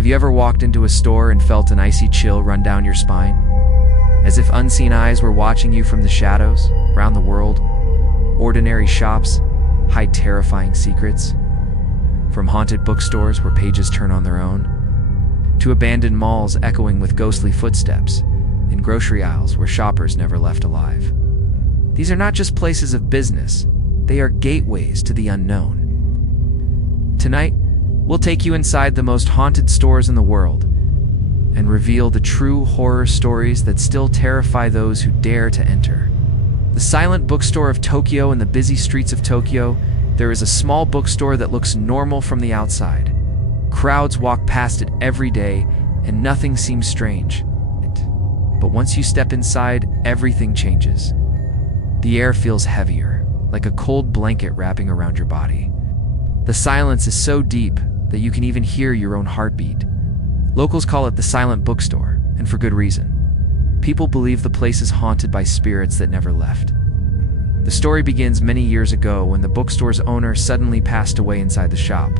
Have you ever walked into a store and felt an icy chill run down your spine? As if unseen eyes were watching you from the shadows, around the world. Ordinary shops hide terrifying secrets. From haunted bookstores where pages turn on their own, to abandoned malls echoing with ghostly footsteps, and grocery aisles where shoppers never left alive. These are not just places of business, they are gateways to the unknown. Tonight, we'll take you inside the most haunted stores in the world and reveal the true horror stories that still terrify those who dare to enter. The silent bookstore of Tokyo. In the busy streets of Tokyo, there is a small bookstore that looks normal from the outside. Crowds walk past it every day, and nothing seems strange. But once you step inside, everything changes. The air feels heavier, like a cold blanket wrapping around your body. The silence is so deep that you can even hear your own heartbeat. Locals call it the silent bookstore, and for good reason. People believe the place is haunted by spirits that never left. The story begins many years ago when the bookstore's owner suddenly passed away inside the shop.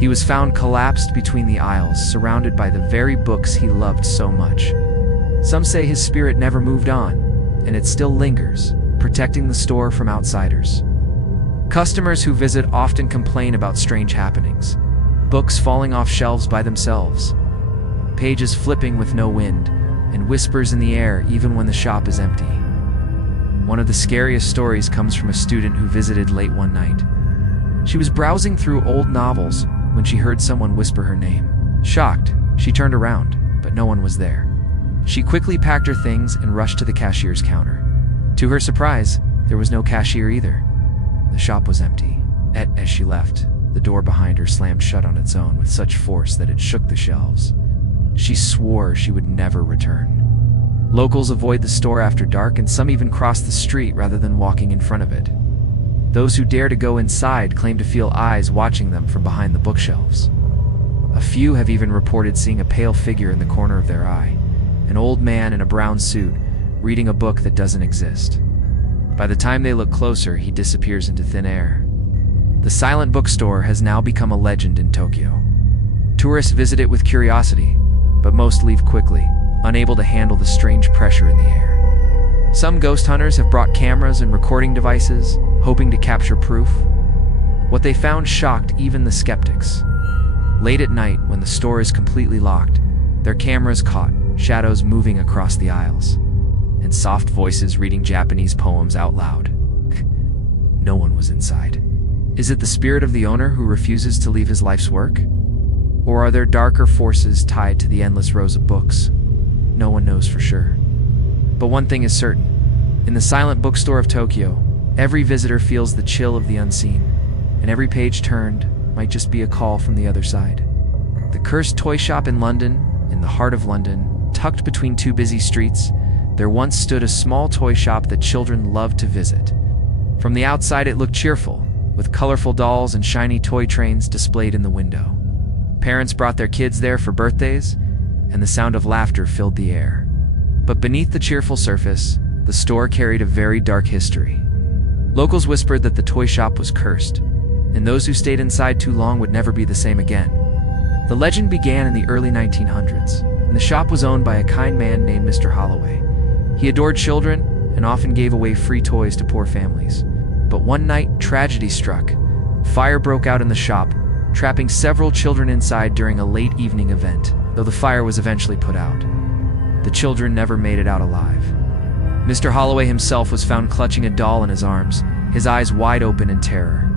He was found collapsed between the aisles, surrounded by the very books he loved so much. Some say his spirit never moved on, and it still lingers, protecting the store from outsiders. Customers who visit often complain about strange happenings. Books falling off shelves by themselves, pages flipping with no wind, and whispers in the air even when the shop is empty. One of the scariest stories comes from a student who visited late one night. She was browsing through old novels when she heard someone whisper her name. Shocked, she turned around, but no one was there. She quickly packed her things and rushed to the cashier's counter. To her surprise, there was no cashier either. The shop was empty. As she left, the door behind her slammed shut on its own with such force that it shook the shelves. She swore she would never return. Locals avoid the store after dark, and some even cross the street rather than walking in front of it. Those who dare to go inside claim to feel eyes watching them from behind the bookshelves. A few have even reported seeing a pale figure in the corner of their eye, an old man in a brown suit, reading a book that doesn't exist. By the time they look closer, he disappears into thin air. The silent bookstore has now become a legend in Tokyo. Tourists visit it with curiosity, but most leave quickly, unable to handle the strange pressure in the air. Some ghost hunters have brought cameras and recording devices, hoping to capture proof. What they found shocked even the skeptics. Late at night, when the store is completely locked, their cameras caught shadows moving across the aisles, and soft voices reading Japanese poems out loud. No one was inside. Is it the spirit of the owner who refuses to leave his life's work? Or are there darker forces tied to the endless rows of books? No one knows for sure. But one thing is certain. In the silent bookstore of Tokyo, every visitor feels the chill of the unseen, and every page turned might just be a call from the other side. The cursed toy shop in London, in the heart of London, tucked between two busy streets, there once stood a small toy shop that children loved to visit. From the outside it looked cheerful, with colorful dolls and shiny toy trains displayed in the window. Parents brought their kids there for birthdays, and the sound of laughter filled the air. But beneath the cheerful surface, the store carried a very dark history. Locals whispered that the toy shop was cursed, and those who stayed inside too long would never be the same again. The legend began in the early 1900s, and the shop was owned by a kind man named Mr. Holloway. He adored children and often gave away free toys to poor families. But one night, tragedy struck. Fire broke out in the shop, trapping several children inside during a late evening event, though the fire was eventually put out. The children never made it out alive. Mr. Holloway himself was found clutching a doll in his arms, his eyes wide open in terror.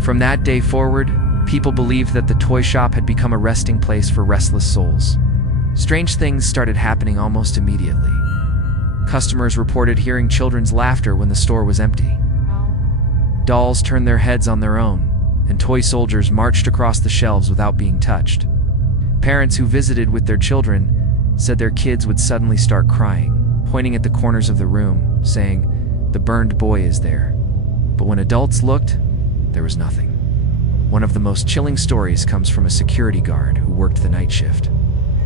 From that day forward, people believed that the toy shop had become a resting place for restless souls. Strange things started happening almost immediately. Customers reported hearing children's laughter when the store was empty. Dolls turned their heads on their own, and toy soldiers marched across the shelves without being touched. Parents who visited with their children said their kids would suddenly start crying, pointing at the corners of the room, saying, "The burned boy is there." But when adults looked, there was nothing. One of the most chilling stories comes from a security guard who worked the night shift.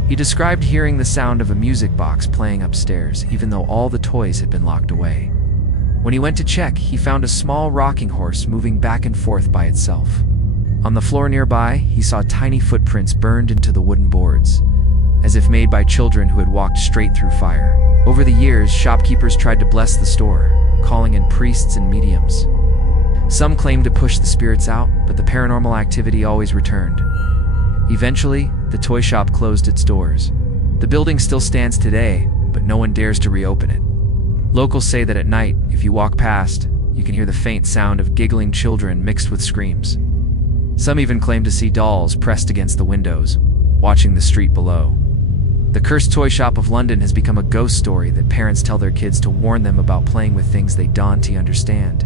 He described hearing the sound of a music box playing upstairs, even though all the toys had been locked away. When he went to check, he found a small rocking horse moving back and forth by itself. On the floor nearby, he saw tiny footprints burned into the wooden boards, as if made by children who had walked straight through fire. Over the years, shopkeepers tried to bless the store, calling in priests and mediums. Some claimed to push the spirits out, but the paranormal activity always returned. Eventually, the toy shop closed its doors. The building still stands today, but no one dares to reopen it. Locals say that at night, if you walk past, you can hear the faint sound of giggling children mixed with screams. Some even claim to see dolls pressed against the windows, watching the street below. The Cursed Toy Shop of London has become a ghost story that parents tell their kids to warn them about playing with things they don't understand.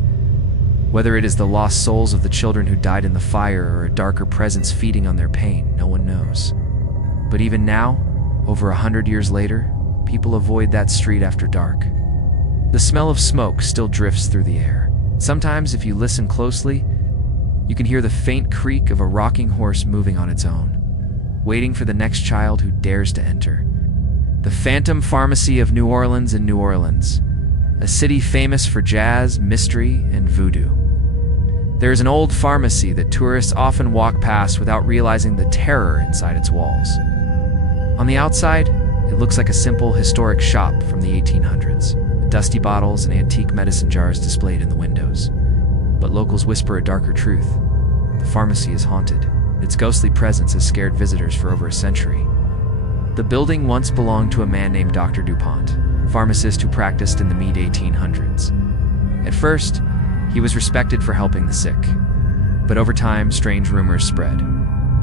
Whether it is the lost souls of the children who died in the fire or a darker presence feeding on their pain, no one knows. But even now, over 100 years later, people avoid that street after dark. The smell of smoke still drifts through the air. Sometimes, if you listen closely, you can hear the faint creak of a rocking horse moving on its own, waiting for the next child who dares to enter. The Phantom Pharmacy of New Orleans in New Orleans, a city famous for jazz, mystery, and voodoo. There is an old pharmacy that tourists often walk past without realizing the terror inside its walls. On the outside, it looks like a simple, historic shop from the 1800s, with dusty bottles and antique medicine jars displayed in the windows. But locals whisper a darker truth. The pharmacy is haunted. Its ghostly presence has scared visitors for over a century. The building once belonged to a man named Dr. DuPont, a pharmacist who practiced in the mid-1800s. At first, he was respected for helping the sick. But over time, strange rumors spread.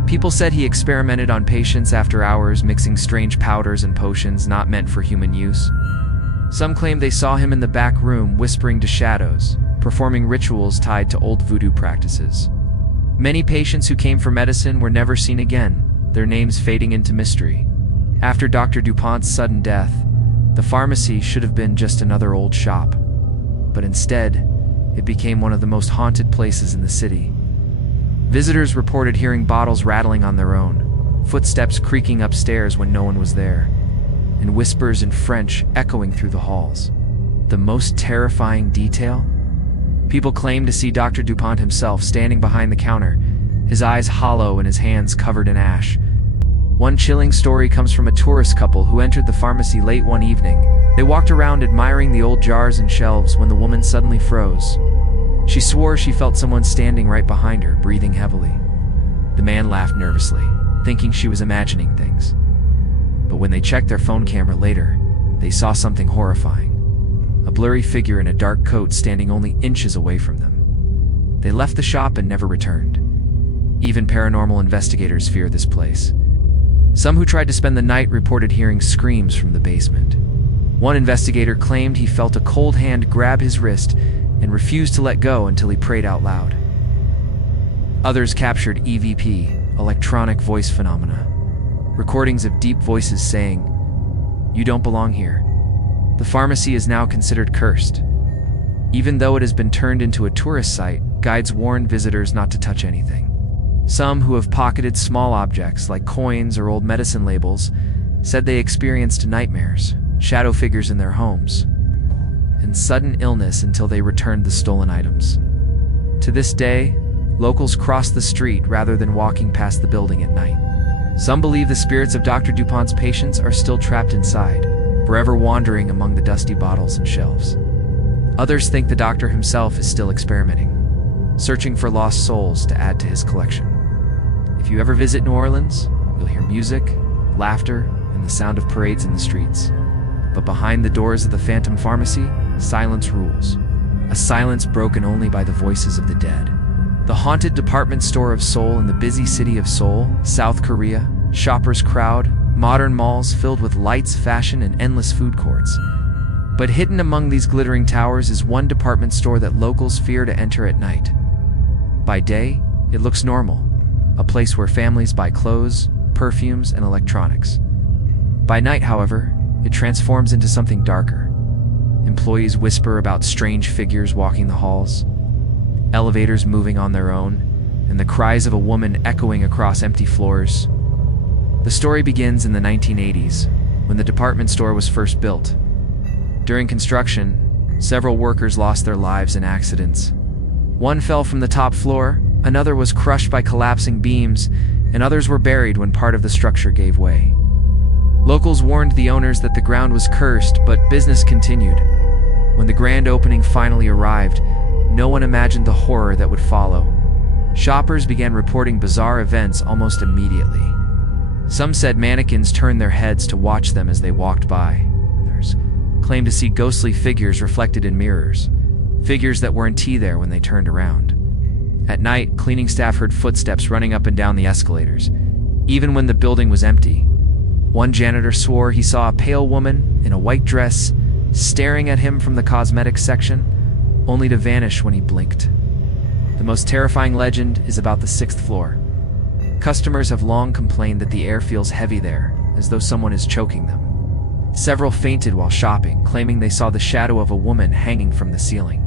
People said he experimented on patients after hours, mixing strange powders and potions not meant for human use. Some claimed they saw him in the back room whispering to shadows, performing rituals tied to old voodoo practices. Many patients who came for medicine were never seen again, their names fading into mystery. After Dr. DuPont's sudden death, the pharmacy should have been just another old shop. But instead, it became one of the most haunted places in the city. Visitors reported hearing bottles rattling on their own, footsteps creaking upstairs when no one was there, and whispers in French echoing through the halls. The most terrifying detail? People claim to see Dr. DuPont himself standing behind the counter, his eyes hollow and his hands covered in ash. One chilling story comes from a tourist couple who entered the pharmacy late one evening. They walked around admiring the old jars and shelves when the woman suddenly froze. She swore she felt someone standing right behind her, breathing heavily. The man laughed nervously, thinking she was imagining things. But when they checked their phone camera later, they saw something horrifying. A blurry figure in a dark coat standing only inches away from them. They left the shop and never returned. Even paranormal investigators fear this place. Some who tried to spend the night reported hearing screams from the basement. One investigator claimed he felt a cold hand grab his wrist and refused to let go until he prayed out loud. Others captured EVP, electronic voice phenomena, recordings of deep voices saying, "You don't belong here." The pharmacy is now considered cursed. Even though it has been turned into a tourist site, guides warn visitors not to touch anything. Some who have pocketed small objects like coins or old medicine labels said they experienced nightmares, shadow figures in their homes, and sudden illness until they returned the stolen items. To this day, locals cross the street rather than walking past the building at night. Some believe the spirits of Dr. DuPont's patients are still trapped inside, forever wandering among the dusty bottles and shelves. Others think the doctor himself is still experimenting, searching for lost souls to add to his collection. If you ever visit New Orleans, you'll hear music, laughter, and the sound of parades in the streets. But behind the doors of the Phantom Pharmacy, silence rules. A silence broken only by the voices of the dead. The haunted department store of Seoul in the busy city of Seoul, South Korea, shoppers crowd, modern malls filled with lights, fashion, and endless food courts. But hidden among these glittering towers is one department store that locals fear to enter at night. By day, it looks normal, a place where families buy clothes, perfumes, and electronics. By night, however, it transforms into something darker. Employees whisper about strange figures walking the halls, elevators moving on their own, and the cries of a woman echoing across empty floors. The story begins in the 1980s, when the department store was first built. During construction, several workers lost their lives in accidents. One fell from the top floor, Another was crushed by collapsing beams, and others were buried when part of the structure gave way. Locals warned the owners that the ground was cursed, but business continued. When the grand opening finally arrived, no one imagined the horror that would follow. Shoppers began reporting bizarre events almost immediately. Some said mannequins turned their heads to watch them as they walked by. Others claimed to see ghostly figures reflected in mirrors, figures that weren't there when they turned around. At night, cleaning staff heard footsteps running up and down the escalators, even when the building was empty. One janitor swore he saw a pale woman in a white dress staring at him from the cosmetics section, only to vanish when he blinked. The most terrifying legend is about the 6th floor. Customers have long complained that the air feels heavy there, as though someone is choking them. Several fainted while shopping, claiming they saw the shadow of a woman hanging from the ceiling.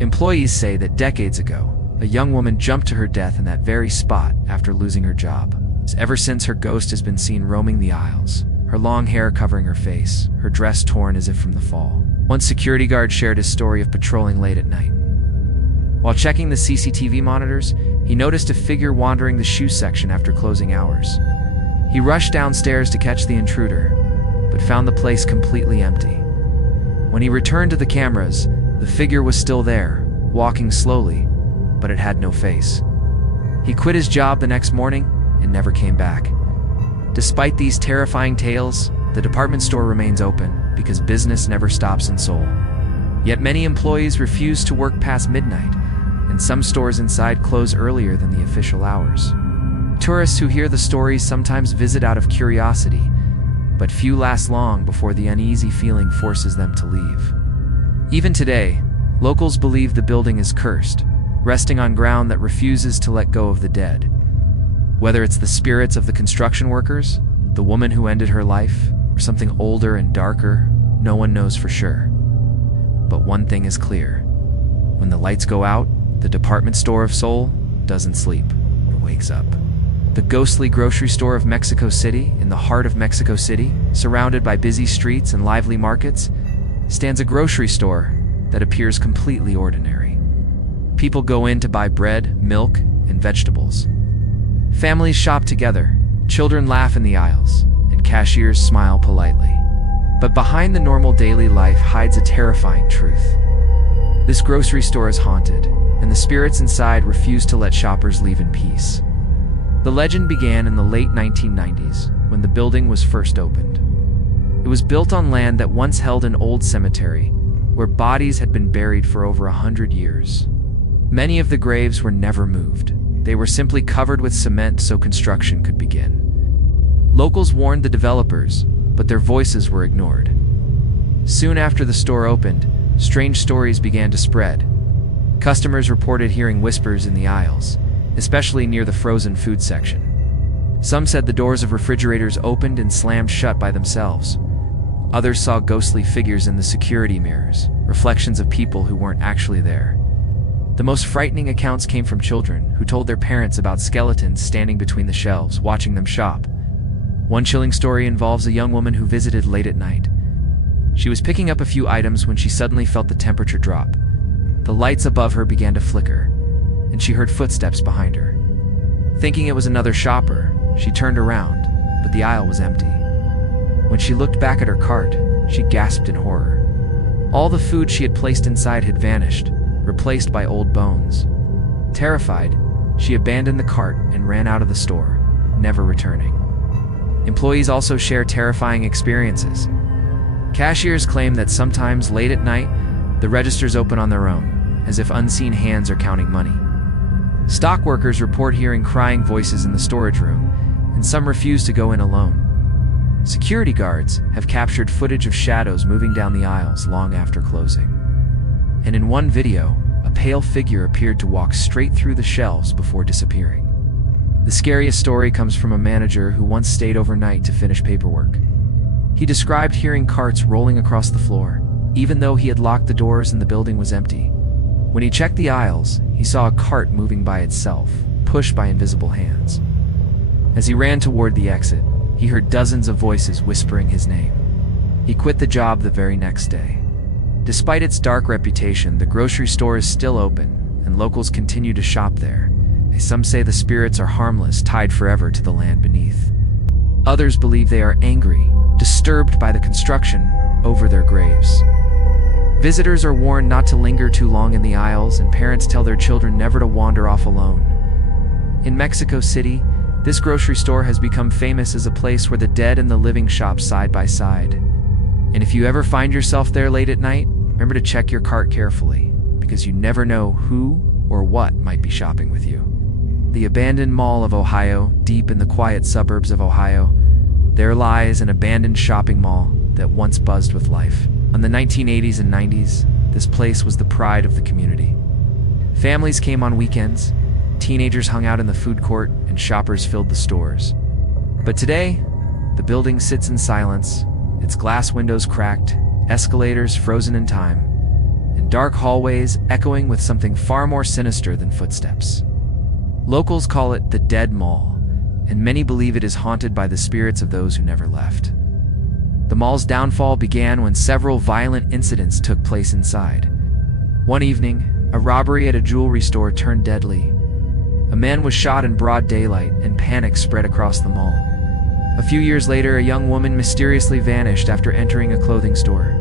Employees say that decades ago, a young woman jumped to her death in that very spot after losing her job. Ever since, her ghost has been seen roaming the aisles, her long hair covering her face, her dress torn as if from the fall. One security guard shared his story of patrolling late at night. While checking the CCTV monitors, he noticed a figure wandering the shoe section after closing hours. He rushed downstairs to catch the intruder, but found the place completely empty. When he returned to the cameras, the figure was still there, walking slowly, but it had no face. He quit his job the next morning and never came back. Despite these terrifying tales, the department store remains open because business never stops in Seoul. Yet many employees refuse to work past midnight, and some stores inside close earlier than the official hours. Tourists who hear the stories sometimes visit out of curiosity, but few last long before the uneasy feeling forces them to leave. Even today, locals believe the building is cursed, resting on ground that refuses to let go of the dead. Whether it's the spirits of the construction workers, the woman who ended her life, or something older and darker, no one knows for sure. But one thing is clear. When the lights go out, the department store of Seoul doesn't sleep, it wakes up. The ghostly grocery store of Mexico City, in the heart of Mexico City, surrounded by busy streets and lively markets, stands a grocery store that appears completely ordinary. People go in to buy bread, milk, and vegetables. Families shop together, children laugh in the aisles, and cashiers smile politely. But behind the normal daily life hides a terrifying truth. This grocery store is haunted, and the spirits inside refuse to let shoppers leave in peace. The legend began in the late 1990s, when the building was first opened. It was built on land that once held an old cemetery, where bodies had been buried for over 100 years. Many of the graves were never moved. They were simply covered with cement so construction could begin. Locals warned the developers, but their voices were ignored. Soon after the store opened, strange stories began to spread. Customers reported hearing whispers in the aisles, especially near the frozen food section. Some said the doors of refrigerators opened and slammed shut by themselves. Others saw ghostly figures in the security mirrors, reflections of people who weren't actually there. The most frightening accounts came from children who told their parents about skeletons standing between the shelves, watching them shop. One chilling story involves a young woman who visited late at night. She was picking up a few items when she suddenly felt the temperature drop. The lights above her began to flicker, and she heard footsteps behind her. Thinking it was another shopper, she turned around, but the aisle was empty. When she looked back at her cart, she gasped in horror. All the food she had placed inside had vanished, replaced by old bones. Terrified, she abandoned the cart and ran out of the store, never returning. Employees also share terrifying experiences. Cashiers claim that sometimes late at night, the registers open on their own, as if unseen hands are counting money. Stock workers report hearing crying voices in the storage room, and some refuse to go in alone. Security guards have captured footage of shadows moving down the aisles long after closing. And in one video, a pale figure appeared to walk straight through the shelves before disappearing. The scariest story comes from a manager who once stayed overnight to finish paperwork. He described hearing carts rolling across the floor, even though he had locked the doors and the building was empty. When he checked the aisles, he saw a cart moving by itself, pushed by invisible hands. As he ran toward the exit, he heard dozens of voices whispering his name. He quit the job the very next day. Despite its dark reputation, the grocery store is still open, and locals continue to shop there. Some say the spirits are harmless, tied forever to the land beneath. Others believe they are angry, disturbed by the construction over their graves. Visitors are warned not to linger too long in the aisles, and parents tell their children never to wander off alone. In Mexico City, this grocery store has become famous as a place where the dead and the living shop side by side. And if you ever find yourself there late at night, remember to check your cart carefully, because you never know who or what might be shopping with you. The abandoned mall of Ohio, deep in the quiet suburbs of Ohio, there lies an abandoned shopping mall that once buzzed with life. In the 1980s and 90s, this place was the pride of the community. Families came on weekends, teenagers hung out in the food court, and shoppers filled the stores. But today, the building sits in silence, its glass windows cracked, escalators frozen in time, and dark hallways echoing with something far more sinister than footsteps. Locals call it the Dead Mall, and many believe it is haunted by the spirits of those who never left. The mall's downfall began when several violent incidents took place inside. One evening, a robbery at a jewelry store turned deadly. A man was shot in broad daylight, and panic spread across the mall. A few years later, a young woman mysteriously vanished after entering a clothing store.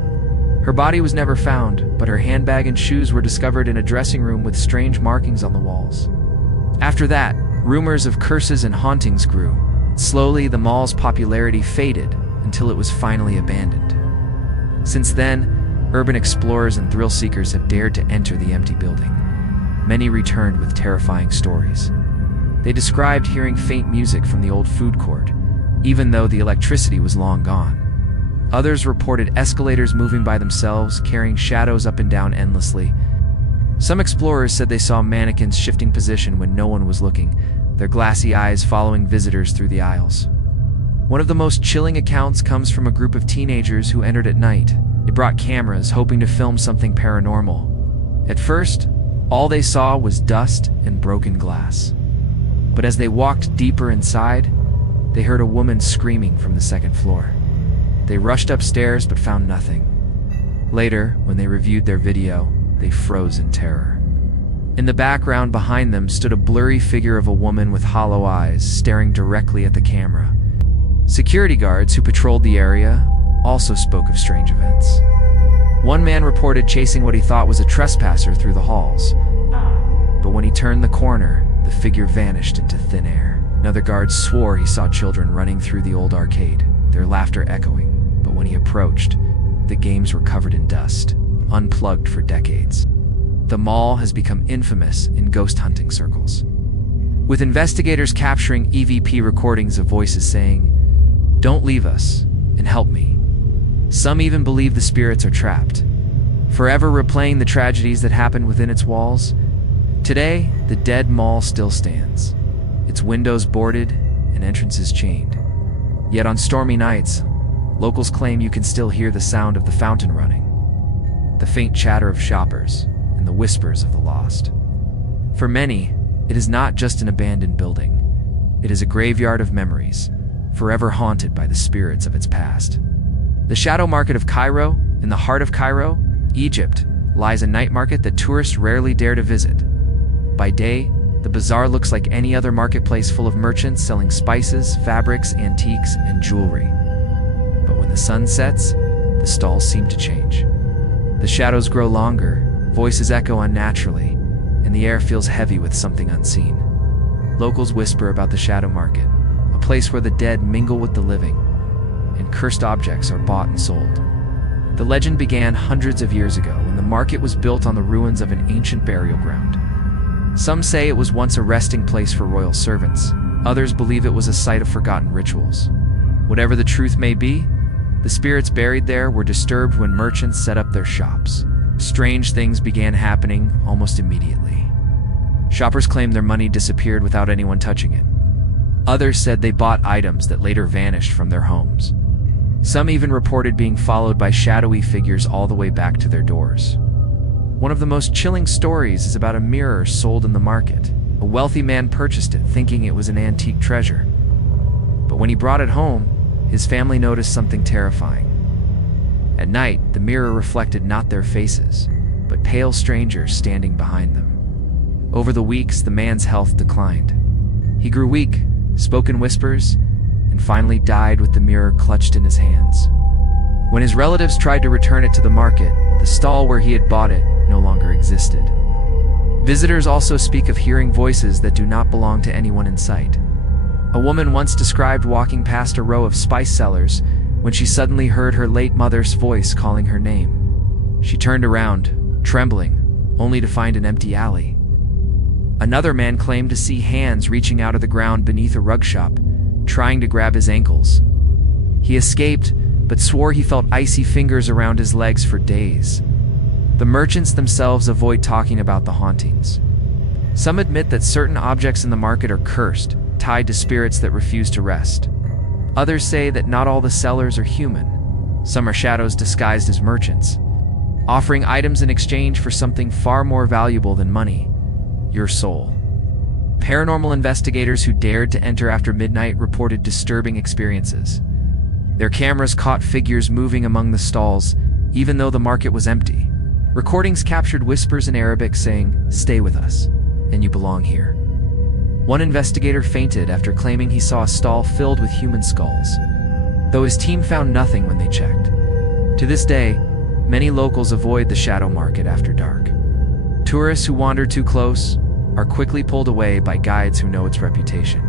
Her body was never found, but her handbag and shoes were discovered in a dressing room with strange markings on the walls. After that, rumors of curses and hauntings grew. Slowly, the mall's popularity faded until it was finally abandoned. Since then, urban explorers and thrill seekers have dared to enter the empty building. Many returned with terrifying stories. They described hearing faint music from the old food court, even though the electricity was long gone. Others reported escalators moving by themselves, carrying shadows up and down endlessly. Some explorers said they saw mannequins shifting position when no one was looking, their glassy eyes following visitors through the aisles. One of the most chilling accounts comes from a group of teenagers who entered at night. They brought cameras, hoping to film something paranormal. At first, all they saw was dust and broken glass. But as they walked deeper inside, they heard a woman screaming from the second floor. They rushed upstairs but found nothing. Later, when they reviewed their video, they froze in terror. In the background behind them stood a blurry figure of a woman with hollow eyes, staring directly at the camera. Security guards who patrolled the area also spoke of strange events. One man reported chasing what he thought was a trespasser through the halls. But when he turned the corner, the figure vanished into thin air. Another guard swore he saw children running through the old arcade, their laughter echoing. But when he approached, the games were covered in dust, unplugged for decades. The mall has become infamous in ghost hunting circles, with investigators capturing EVP recordings of voices saying, "Don't leave us, and help me." Some even believe the spirits are trapped, forever replaying the tragedies that happened within its walls. Today, the Dead Mall still stands, its windows boarded and entrances chained. Yet on stormy nights, locals claim you can still hear the sound of the fountain running, the faint chatter of shoppers, and the whispers of the lost. For many, it is not just an abandoned building. It is a graveyard of memories, forever haunted by the spirits of its past. The Shadow Market of Cairo, in the heart of Cairo, Egypt, lies a night market that tourists rarely dare to visit. By day, the bazaar looks like any other marketplace, full of merchants selling spices, fabrics, antiques, and jewelry. But when the sun sets, the stalls seem to change. The shadows grow longer, voices echo unnaturally, and the air feels heavy with something unseen. Locals whisper about the Shadow Market, a place where the dead mingle with the living, and cursed objects are bought and sold. The legend began hundreds of years ago when the market was built on the ruins of an ancient burial ground. Some say it was once a resting place for royal servants. Others believe it was a site of forgotten rituals. Whatever the truth may be, the spirits buried there were disturbed when merchants set up their shops. Strange things began happening almost immediately. Shoppers claimed their money disappeared without anyone touching it. Others said they bought items that later vanished from their homes. Some even reported being followed by shadowy figures all the way back to their doors. One of the most chilling stories is about a mirror sold in the market. A wealthy man purchased it, thinking it was an antique treasure. But when he brought it home, his family noticed something terrifying. At night, the mirror reflected not their faces, but pale strangers standing behind them. Over the weeks, the man's health declined. He grew weak, spoke in whispers, and finally died with the mirror clutched in his hands. When his relatives tried to return it to the market, the stall where he had bought it no longer existed. Visitors also speak of hearing voices that do not belong to anyone in sight. A woman once described walking past a row of spice sellers when she suddenly heard her late mother's voice calling her name. She turned around, trembling, only to find an empty alley. Another man claimed to see hands reaching out of the ground beneath a rug shop, trying to grab his ankles. He escaped, but swore he felt icy fingers around his legs for days. The merchants themselves avoid talking about the hauntings. Some admit that certain objects in the market are cursed, tied to spirits that refuse to rest. Others say that not all the sellers are human. Some are shadows disguised as merchants, offering items in exchange for something far more valuable than money: your soul. Paranormal investigators who dared to enter after midnight reported disturbing experiences. Their cameras caught figures moving among the stalls, even though the market was empty. Recordings captured whispers in Arabic saying, "Stay with us, and you belong here." One investigator fainted after claiming he saw a stall filled with human skulls, though his team found nothing when they checked. To this day, many locals avoid the shadow market after dark. Tourists who wander too close are quickly pulled away by guides who know its reputation.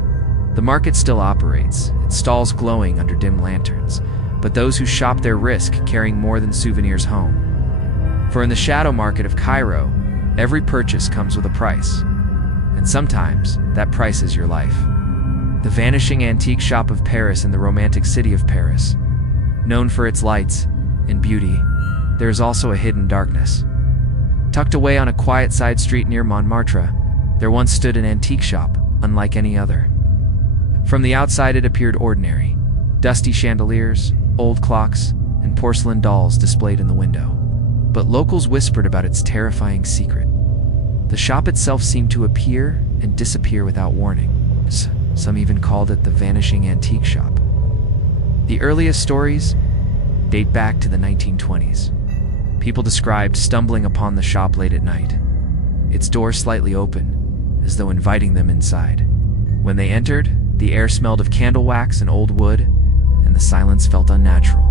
The market still operates, its stalls glowing under dim lanterns, but those who shop there risk carrying more than souvenirs home. For in the shadow market of Cairo, every purchase comes with a price, and sometimes that price is your life. The vanishing antique shop of Paris in the romantic city of Paris. Known for its lights and beauty, there is also a hidden darkness. Tucked away on a quiet side street near Montmartre, there once stood an antique shop, unlike any other. From the outside it appeared ordinary: dusty chandeliers, old clocks, and porcelain dolls displayed in the window. But locals whispered about its terrifying secret. The shop itself seemed to appear and disappear without warning. Some even called it the vanishing antique shop. The earliest stories date back to the 1920s. People described stumbling upon the shop late at night, its door slightly open, as though inviting them inside. When they entered, the air smelled of candle wax and old wood, and the silence felt unnatural.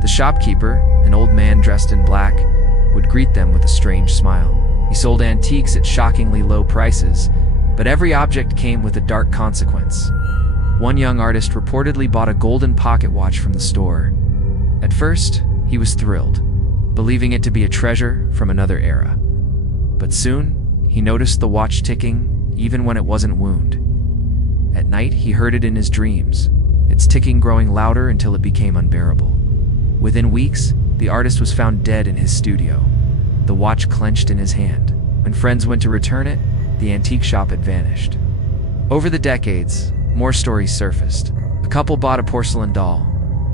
The shopkeeper, an old man dressed in black, would greet them with a strange smile. He sold antiques at shockingly low prices, but every object came with a dark consequence. One young artist reportedly bought a golden pocket watch from the store. At first, he was thrilled, believing it to be a treasure from another era. But soon, he noticed the watch ticking, even when it wasn't wound. At night, he heard it in his dreams, its ticking growing louder until it became unbearable. Within weeks, the artist was found dead in his studio, the watch clenched in his hand. When friends went to return it, the antique shop had vanished. Over the decades, more stories surfaced. A couple bought a porcelain doll,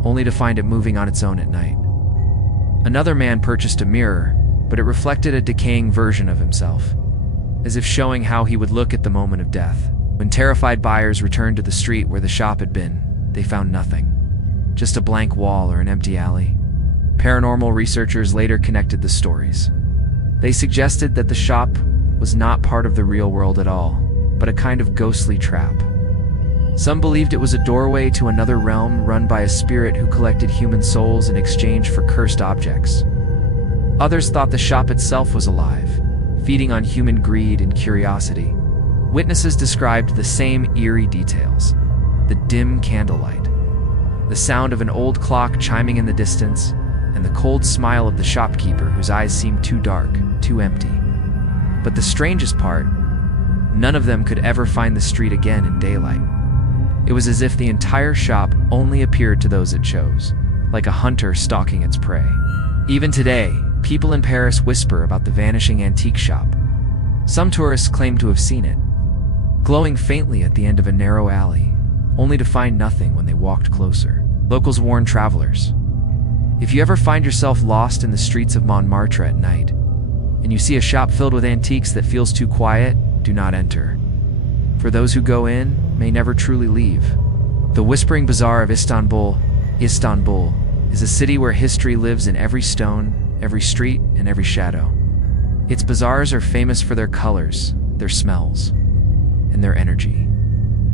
only to find it moving on its own at night. Another man purchased a mirror, but it reflected a decaying version of himself, as if showing how he would look at the moment of death. When terrified buyers returned to the street where the shop had been, they found nothing. Just a blank wall or an empty alley. Paranormal researchers later connected the stories. They suggested that the shop was not part of the real world at all, but a kind of ghostly trap. Some believed it was a doorway to another realm run by a spirit who collected human souls in exchange for cursed objects. Others thought the shop itself was alive, feeding on human greed and curiosity. Witnesses described the same eerie details: the dim candlelight, the sound of an old clock chiming in the distance, and the cold smile of the shopkeeper whose eyes seemed too dark, too empty. But the strangest part, none of them could ever find the street again in daylight. It was as if the entire shop only appeared to those it chose, like a hunter stalking its prey. Even today, people in Paris whisper about the vanishing antique shop. Some tourists claim to have seen it, glowing faintly at the end of a narrow alley, only to find nothing when they walked closer. Locals warn travelers: if you ever find yourself lost in the streets of Montmartre at night, and you see a shop filled with antiques that feels too quiet, do not enter. For those who go in may never truly leave. The Whispering Bazaar of Istanbul is a city where history lives in every stone, every street, and every shadow. Its bazaars are famous for their colors, their smells, and their energy.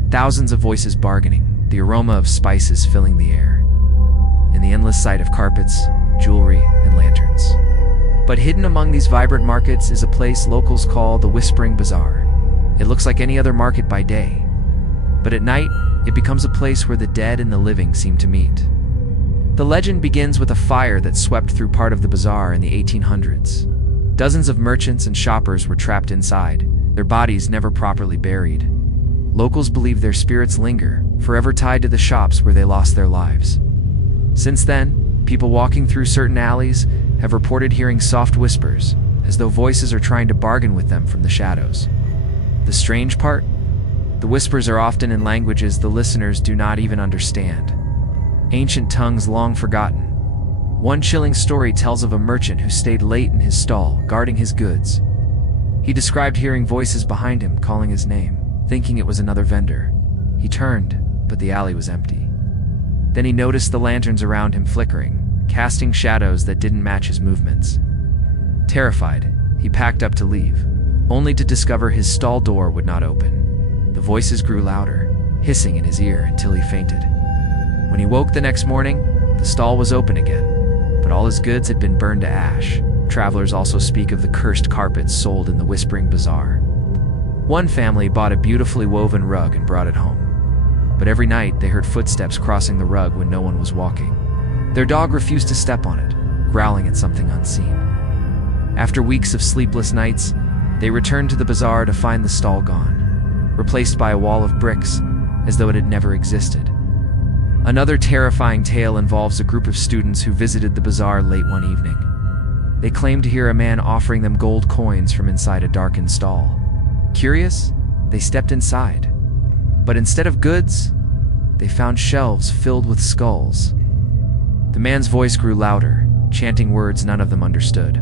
Thousands of voices bargaining, the aroma of spices filling the air, and the endless sight of carpets, jewelry, and lanterns. But hidden among these vibrant markets is a place locals call the Whispering Bazaar. It looks like any other market by day, but at night, it becomes a place where the dead and the living seem to meet. The legend begins with a fire that swept through part of the bazaar in the 1800s. Dozens of merchants and shoppers were trapped inside, their bodies never properly buried. Locals believe their spirits linger, forever tied to the shops where they lost their lives. Since then, people walking through certain alleys have reported hearing soft whispers, as though voices are trying to bargain with them from the shadows. The strange part? The whispers are often in languages the listeners do not even understand. Ancient tongues long forgotten. One chilling story tells of a merchant who stayed late in his stall, guarding his goods. He described hearing voices behind him calling his name, thinking it was another vendor. He turned, but the alley was empty. Then he noticed the lanterns around him flickering, casting shadows that didn't match his movements. Terrified, he packed up to leave, only to discover his stall door would not open. The voices grew louder, hissing in his ear until he fainted. When he woke the next morning, the stall was open again, but all his goods had been burned to ash. Travelers also speak of the cursed carpets sold in the Whispering Bazaar. One family bought a beautifully woven rug and brought it home, but every night they heard footsteps crossing the rug when no one was walking. Their dog refused to step on it, growling at something unseen. After weeks of sleepless nights, they returned to the bazaar to find the stall gone, replaced by a wall of bricks, as though it had never existed. Another terrifying tale involves a group of students who visited the bazaar late one evening. They claimed to hear a man offering them gold coins from inside a darkened stall. Curious, they stepped inside. But instead of goods, they found shelves filled with skulls. The man's voice grew louder, chanting words none of them understood.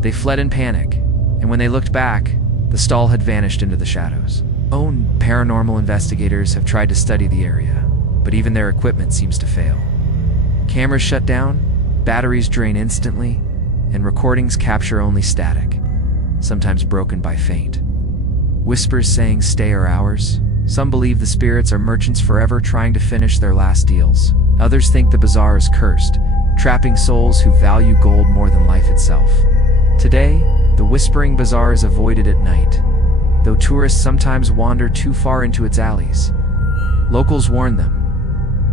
They fled in panic, and when they looked back, the stall had vanished into the shadows. Paranormal investigators have tried to study the area, but even their equipment seems to fail. Cameras shut down, batteries drain instantly, and recordings capture only static, sometimes broken by faint. Whispers saying stay are ours. Some believe the spirits are merchants forever trying to finish their last deals. Others think the bazaar is cursed, trapping souls who value gold more than life itself. Today, the Whispering Bazaar is avoided at night, though tourists sometimes wander too far into its alleys. Locals warn them,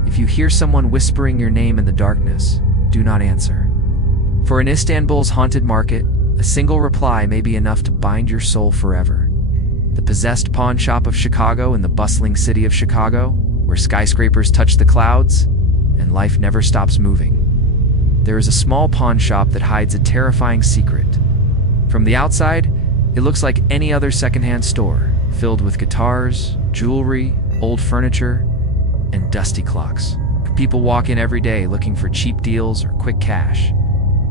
if you hear someone whispering your name in the darkness, do not answer. For in Istanbul's haunted market, a single reply may be enough to bind your soul forever. The possessed pawn shop of Chicago in the bustling city of Chicago, where skyscrapers touch the clouds, and life never stops moving. There is a small pawn shop that hides a terrifying secret. From the outside, it looks like any other secondhand store, filled with guitars, jewelry, old furniture, and dusty clocks. People walk in every day looking for cheap deals or quick cash.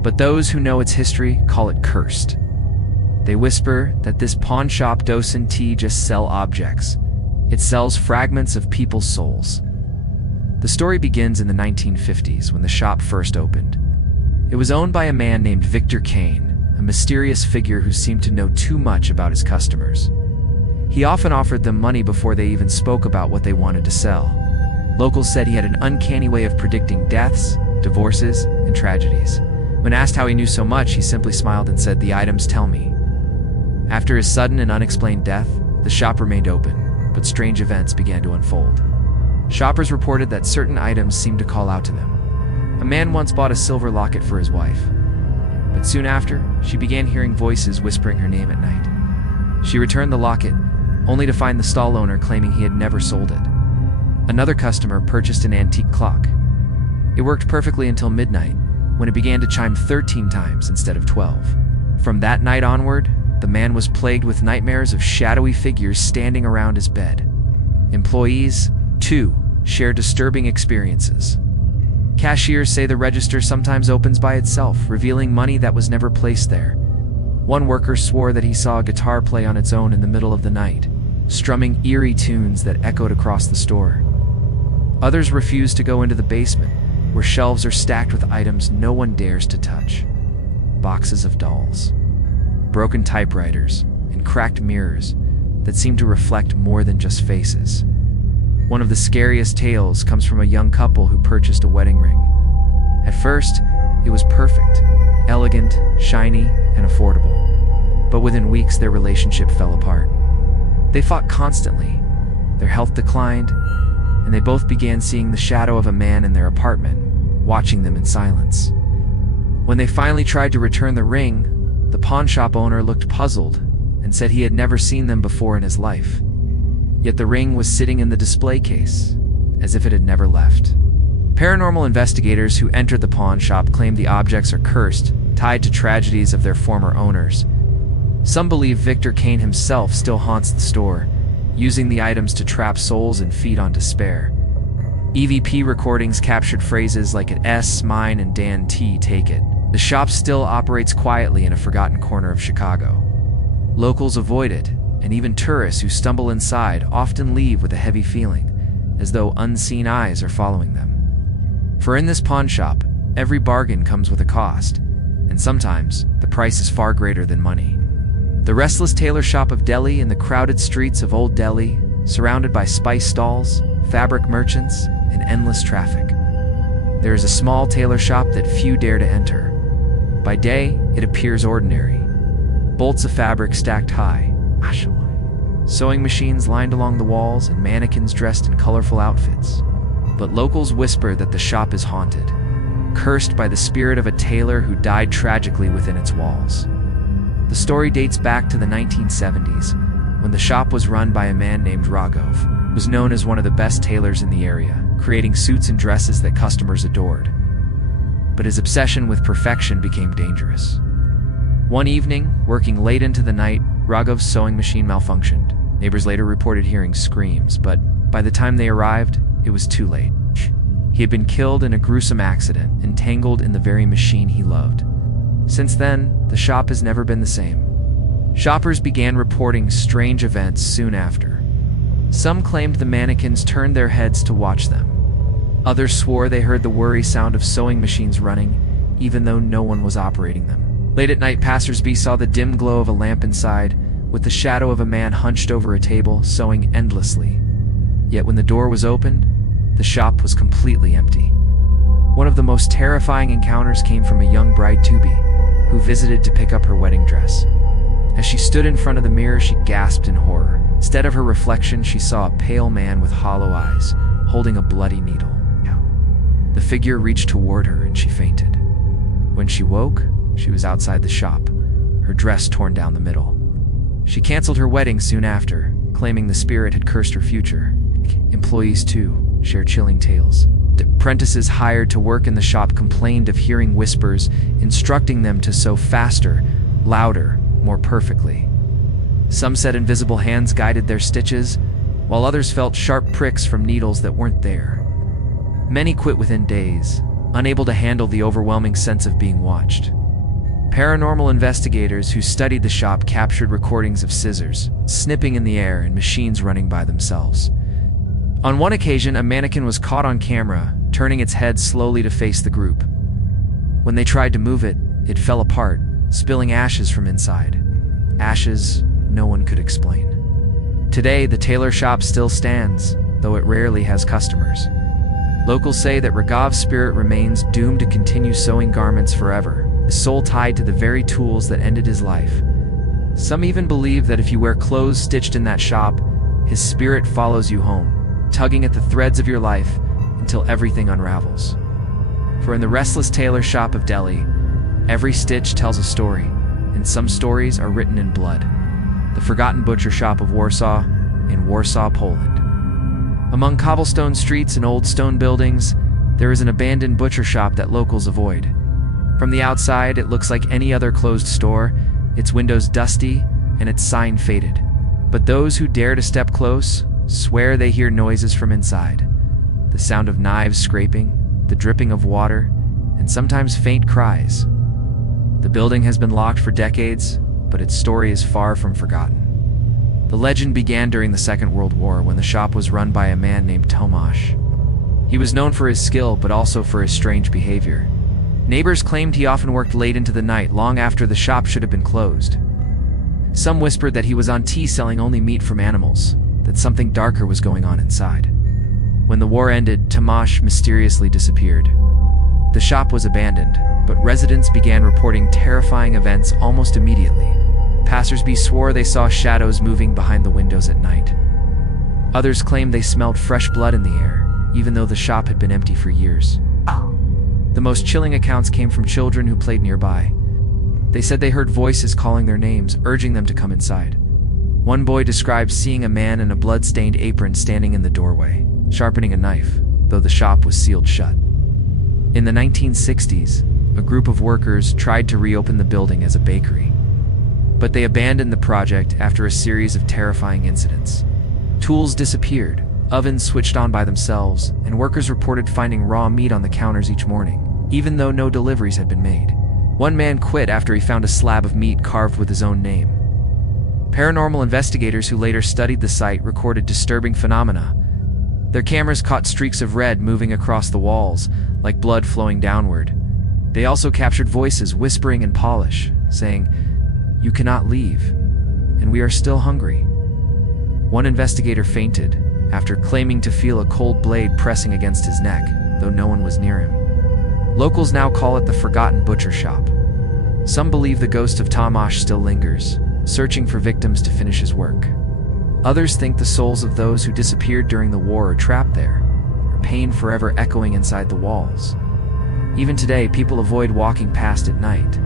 But those who know its history call it cursed. They whisper that this pawn shop doesn't just sell objects. It sells fragments of people's souls. The story begins in the 1950s when the shop first opened. It was owned by a man named Victor Kane, a mysterious figure who seemed to know too much about his customers. He often offered them money before they even spoke about what they wanted to sell. Locals said he had an uncanny way of predicting deaths, divorces, and tragedies. When asked how he knew so much, he simply smiled and said, "The items tell me." After his sudden and unexplained death, the shop remained open, but strange events began to unfold. Shoppers reported that certain items seemed to call out to them. A man once bought a silver locket for his wife, but soon after, she began hearing voices whispering her name at night. She returned the locket, only to find the stall owner claiming he had never sold it. Another customer purchased an antique clock. It worked perfectly until midnight, when it began to chime 13 times instead of 12. From that night onward, the man was plagued with nightmares of shadowy figures standing around his bed. Employees, too, share disturbing experiences. Cashiers say the register sometimes opens by itself, revealing money that was never placed there. One worker swore that he saw a guitar play on its own in the middle of the night, strumming eerie tunes that echoed across the store. Others refuse to go into the basement, where shelves are stacked with items no one dares to touch. Boxes of dolls, broken typewriters, and cracked mirrors that seemed to reflect more than just faces. One of the scariest tales comes from a young couple who purchased a wedding ring. At first, it was perfect, elegant, shiny, and affordable. But within weeks, their relationship fell apart. They fought constantly, their health declined, and they both began seeing the shadow of a man in their apartment, watching them in silence. When they finally tried to return the ring, the pawn shop owner looked puzzled and said he had never seen them before in his life. Yet the ring was sitting in the display case, as if it had never left. Paranormal investigators who entered the pawn shop claimed the objects are cursed, tied to tragedies of their former owners. Some believe Victor Kane himself still haunts the store, using the items to trap souls and feed on despair. EVP recordings captured phrases like "S, mine, and Dan T, take it." The shop still operates quietly in a forgotten corner of Chicago. Locals avoid it, and even tourists who stumble inside often leave with a heavy feeling, as though unseen eyes are following them. For in this pawn shop, every bargain comes with a cost, and sometimes the price is far greater than money. The restless tailor shop of Delhi in the crowded streets of Old Delhi, surrounded by spice stalls, fabric merchants, and endless traffic. There is a small tailor shop that few dare to enter. By day, it appears ordinary. Bolts of fabric stacked high, sewing machines lined along the walls, and mannequins dressed in colorful outfits. But locals whisper that the shop is haunted, cursed by the spirit of a tailor who died tragically within its walls. The story dates back to the 1970s, when the shop was run by a man named Raghav, who was known as one of the best tailors in the area, creating suits and dresses that customers adored. But his obsession with perfection became dangerous. One evening, working late into the night, Raghav's sewing machine malfunctioned. Neighbors later reported hearing screams, but by the time they arrived, it was too late. He had been killed in a gruesome accident, entangled in the very machine he loved. Since then, the shop has never been the same. Shoppers began reporting strange events soon after. Some claimed the mannequins turned their heads to watch them. Others swore they heard the worry sound of sewing machines running, even though no one was operating them. Late at night, passers-by saw the dim glow of a lamp inside, with the shadow of a man hunched over a table, sewing endlessly. Yet when the door was opened, the shop was completely empty. One of the most terrifying encounters came from a young bride-to-be, who visited to pick up her wedding dress. As she stood in front of the mirror, she gasped in horror. Instead of her reflection, she saw a pale man with hollow eyes, holding a bloody needle. The figure reached toward her and she fainted. When she woke, she was outside the shop, her dress torn down the middle. She canceled her wedding soon after, claiming the spirit had cursed her future. Employees, too, shared chilling tales. Apprentices hired to work in the shop complained of hearing whispers, instructing them to sew faster, louder, more perfectly. Some said invisible hands guided their stitches, while others felt sharp pricks from needles that weren't there. Many quit within days, unable to handle the overwhelming sense of being watched. Paranormal investigators who studied the shop captured recordings of scissors snipping in the air and machines running by themselves. On one occasion, a mannequin was caught on camera, turning its head slowly to face the group. When they tried to move it, it fell apart, spilling ashes from inside. Ashes no one could explain. Today, the tailor shop still stands, though it rarely has customers. Locals say that Raghav's spirit remains doomed to continue sewing garments forever, his soul tied to the very tools that ended his life. Some even believe that if you wear clothes stitched in that shop, his spirit follows you home, tugging at the threads of your life until everything unravels. For in the restless tailor shop of Delhi, every stitch tells a story, and some stories are written in blood. The forgotten butcher shop of Warsaw, in Warsaw, Poland. Among cobblestone streets and old stone buildings, there is an abandoned butcher shop that locals avoid. From the outside, it looks like any other closed store, its windows dusty and its sign faded. But those who dare to step close swear they hear noises from inside. The sound of knives scraping, the dripping of water, and sometimes faint cries. The building has been locked for decades, but its story is far from forgotten. The legend began during the Second World War when the shop was run by a man named Tomasz. He was known for his skill, but also for his strange behavior. Neighbors claimed he often worked late into the night, long after the shop should have been closed. Some whispered that he was on T selling only meat from animals, that something darker was going on inside. When the war ended, Tomasz mysteriously disappeared. The shop was abandoned, but residents began reporting terrifying events almost immediately. Passersby swore they saw shadows moving behind the windows at night. Others claimed they smelled fresh blood in the air, even though the shop had been empty for years. The most chilling accounts came from children who played nearby. They said they heard voices calling their names, urging them to come inside. One boy described seeing a man in a blood-stained apron standing in the doorway, sharpening a knife, though the shop was sealed shut. In the 1960s, a group of workers tried to reopen the building as a bakery, but they abandoned the project after a series of terrifying incidents. Tools disappeared, ovens switched on by themselves, and workers reported finding raw meat on the counters each morning, even though no deliveries had been made. One man quit after he found a slab of meat carved with his own name. Paranormal investigators who later studied the site recorded disturbing phenomena. Their cameras caught streaks of red moving across the walls, like blood flowing downward. They also captured voices whispering in Polish, saying, "You cannot leave, and we are still hungry." One investigator fainted after claiming to feel a cold blade pressing against his neck, though no one was near him. Locals now call it the Forgotten Butcher Shop. Some believe the ghost of Tomasz still lingers, searching for victims to finish his work. Others think the souls of those who disappeared during the war are trapped there, their pain forever echoing inside the walls. Even today, people avoid walking past at night.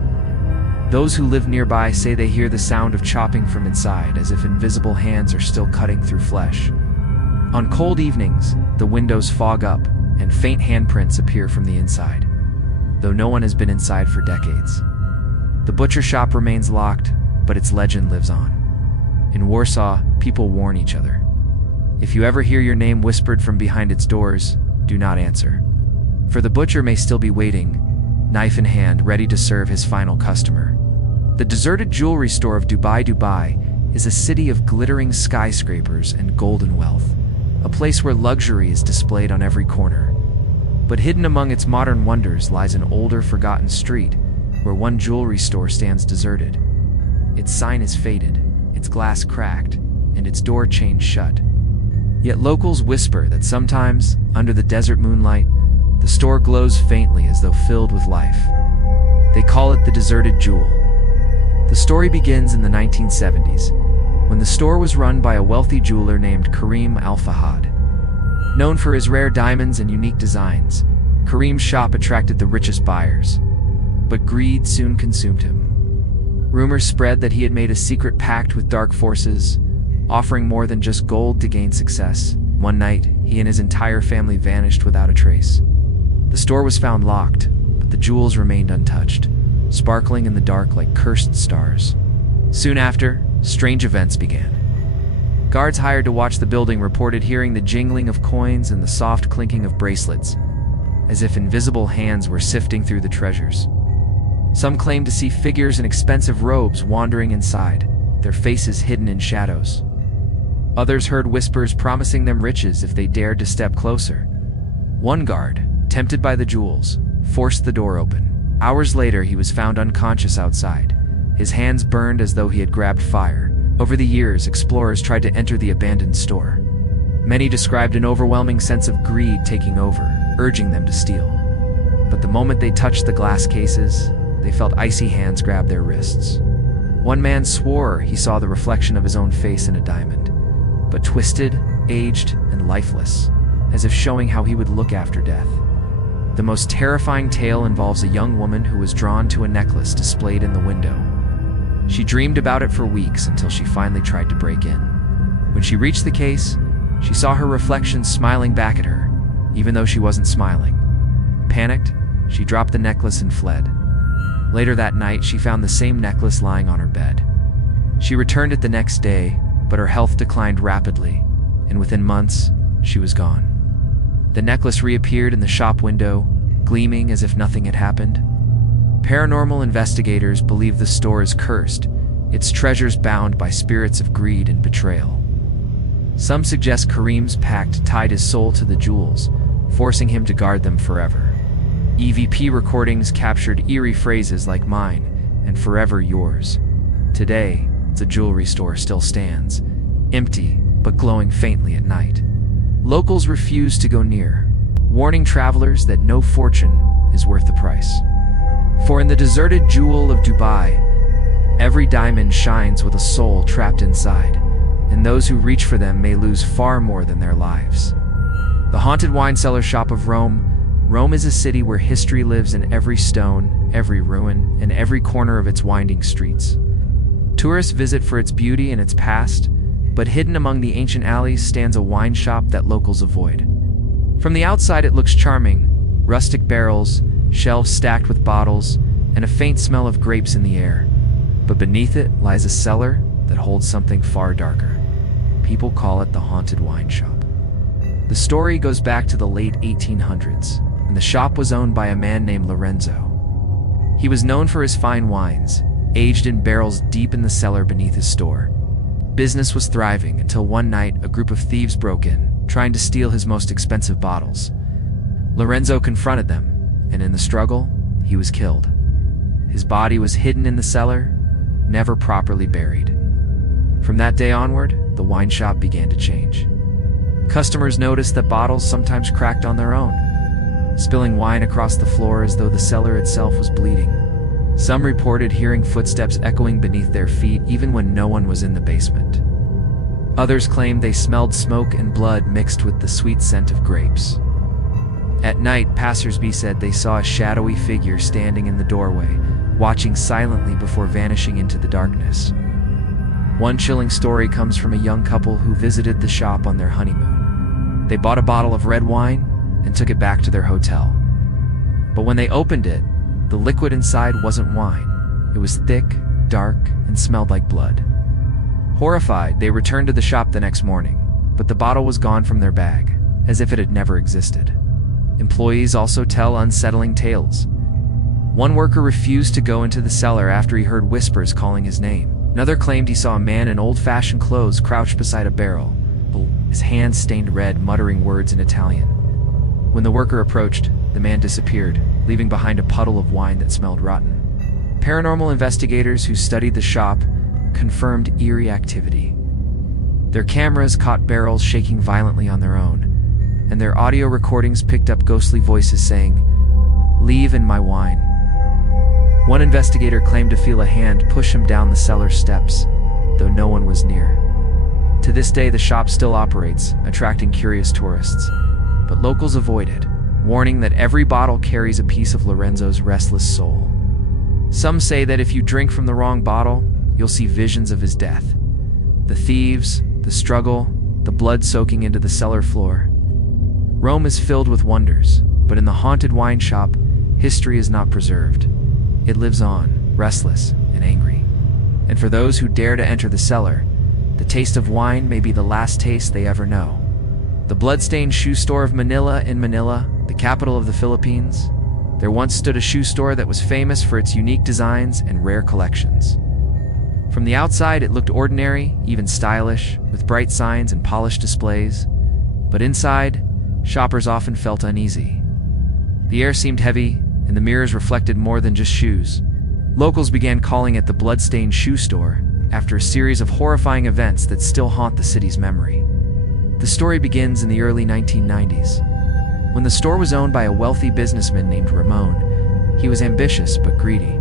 Those who live nearby say they hear the sound of chopping from inside, as if invisible hands are still cutting through flesh. On cold evenings, the windows fog up, and faint handprints appear from the inside, though no one has been inside for decades. The butcher shop remains locked, but its legend lives on. In Warsaw, people warn each other. If you ever hear your name whispered from behind its doors, do not answer. For the butcher may still be waiting, knife in hand, ready to serve his final customer. The deserted jewelry store of Dubai is a city of glittering skyscrapers and golden wealth, a place where luxury is displayed on every corner. But hidden among its modern wonders lies an older, forgotten street, where one jewelry store stands deserted. Its sign is faded, its glass cracked, and its door chained shut. Yet locals whisper that sometimes, under the desert moonlight, the store glows faintly as though filled with life. They call it the Deserted Jewel. The story begins in the 1970s, when the store was run by a wealthy jeweler named Karim Al-Fahad. Known for his rare diamonds and unique designs, Karim's shop attracted the richest buyers. But greed soon consumed him. Rumors spread that he had made a secret pact with dark forces, offering more than just gold to gain success. One night, he and his entire family vanished without a trace. The store was found locked, but the jewels remained untouched, sparkling in the dark like cursed stars. Soon after, strange events began. Guards hired to watch the building reported hearing the jingling of coins and the soft clinking of bracelets, as if invisible hands were sifting through the treasures. Some claimed to see figures in expensive robes wandering inside, their faces hidden in shadows. Others heard whispers promising them riches if they dared to step closer. One guard, tempted by the jewels, forced the door open. Hours later, he was found unconscious outside, his hands burned as though he had grabbed fire. Over the years, explorers tried to enter the abandoned store. Many described an overwhelming sense of greed taking over, urging them to steal. But the moment they touched the glass cases, they felt icy hands grab their wrists. One man swore he saw the reflection of his own face in a diamond, but twisted, aged, and lifeless, as if showing how he would look after death. The most terrifying tale involves a young woman who was drawn to a necklace displayed in the window. She dreamed about it for weeks until she finally tried to break in. When she reached the case, she saw her reflection smiling back at her, even though she wasn't smiling. Panicked, she dropped the necklace and fled. Later that night, she found the same necklace lying on her bed. She returned it the next day, but her health declined rapidly, and within months, she was gone. The necklace reappeared in the shop window, gleaming as if nothing had happened. Paranormal investigators believe the store is cursed, its treasures bound by spirits of greed and betrayal. Some suggest Karim's pact tied his soul to the jewels, forcing him to guard them forever. EVP recordings captured eerie phrases like "mine" and "forever yours." Today, The jewelry store still stands, empty but glowing faintly at night. Locals refuse to go near, warning travelers that no fortune is worth the price. For in the deserted jewel of Dubai, every diamond shines with a soul trapped inside, and those who reach for them may lose far more than their lives. The haunted wine cellar shop of Rome. Rome is a city where history lives in every stone, every ruin, and every corner of its winding streets. Tourists visit for its beauty and its past, but hidden among the ancient alleys stands a wine shop that locals avoid. From the outside it looks charming, rustic barrels, shelves stacked with bottles, and a faint smell of grapes in the air. But beneath it lies a cellar that holds something far darker. People call it the haunted wine shop. The story goes back to the late 1800s, and the shop was owned by a man named Lorenzo. He was known for his fine wines, aged in barrels deep in the cellar beneath his store. Business was thriving until one night a group of thieves broke in, trying to steal his most expensive bottles. Lorenzo confronted them, and in the struggle, he was killed. His body was hidden in the cellar, never properly buried. From that day onward, the wine shop began to change. Customers noticed that bottles sometimes cracked on their own, spilling wine across the floor as though the cellar itself was bleeding. Some reported hearing footsteps echoing beneath their feet even when no one was in the basement. Others claimed they smelled smoke and blood mixed with the sweet scent of grapes. At night, passersby said they saw a shadowy figure standing in the doorway, watching silently before vanishing into the darkness. One chilling story comes from a young couple who visited the shop on their honeymoon. They bought a bottle of red wine and took it back to their hotel. But when they opened it, the liquid inside wasn't wine. It was thick, dark, and smelled like blood. Horrified, they returned to the shop the next morning, but the bottle was gone from their bag, as if it had never existed. Employees also tell unsettling tales. One worker refused to go into the cellar after he heard whispers calling his name. Another claimed he saw a man in old-fashioned clothes crouched beside a barrel, his hands stained red, muttering words in Italian. When the worker approached, the man disappeared, leaving behind a puddle of wine that smelled rotten. Paranormal investigators who studied the shop confirmed eerie activity. Their cameras caught barrels shaking violently on their own, and their audio recordings picked up ghostly voices saying, "Leave in my wine." One investigator claimed to feel a hand push him down the cellar steps, though no one was near. To this day, the shop still operates, attracting curious tourists, but locals avoid it, warning that every bottle carries a piece of Lorenzo's restless soul. Some say that if you drink from the wrong bottle, you'll see visions of his death. The thieves, the struggle, the blood soaking into the cellar floor. Rome is filled with wonders, but in the haunted wine shop, history is not preserved. It lives on, restless and angry. And for those who dare to enter the cellar, the taste of wine may be the last taste they ever know. The blood-stained shoe store of Manila in Manila, the capital of the Philippines, there once stood a shoe store that was famous for its unique designs and rare collections. From the outside, it looked ordinary, even stylish, with bright signs and polished displays. But inside, shoppers often felt uneasy. The air seemed heavy, and the mirrors reflected more than just shoes. Locals began calling it the blood-stained shoe store, after a series of horrifying events that still haunt the city's memory. The story begins in the early 1990s, when the store was owned by a wealthy businessman named Ramon. He was ambitious but greedy.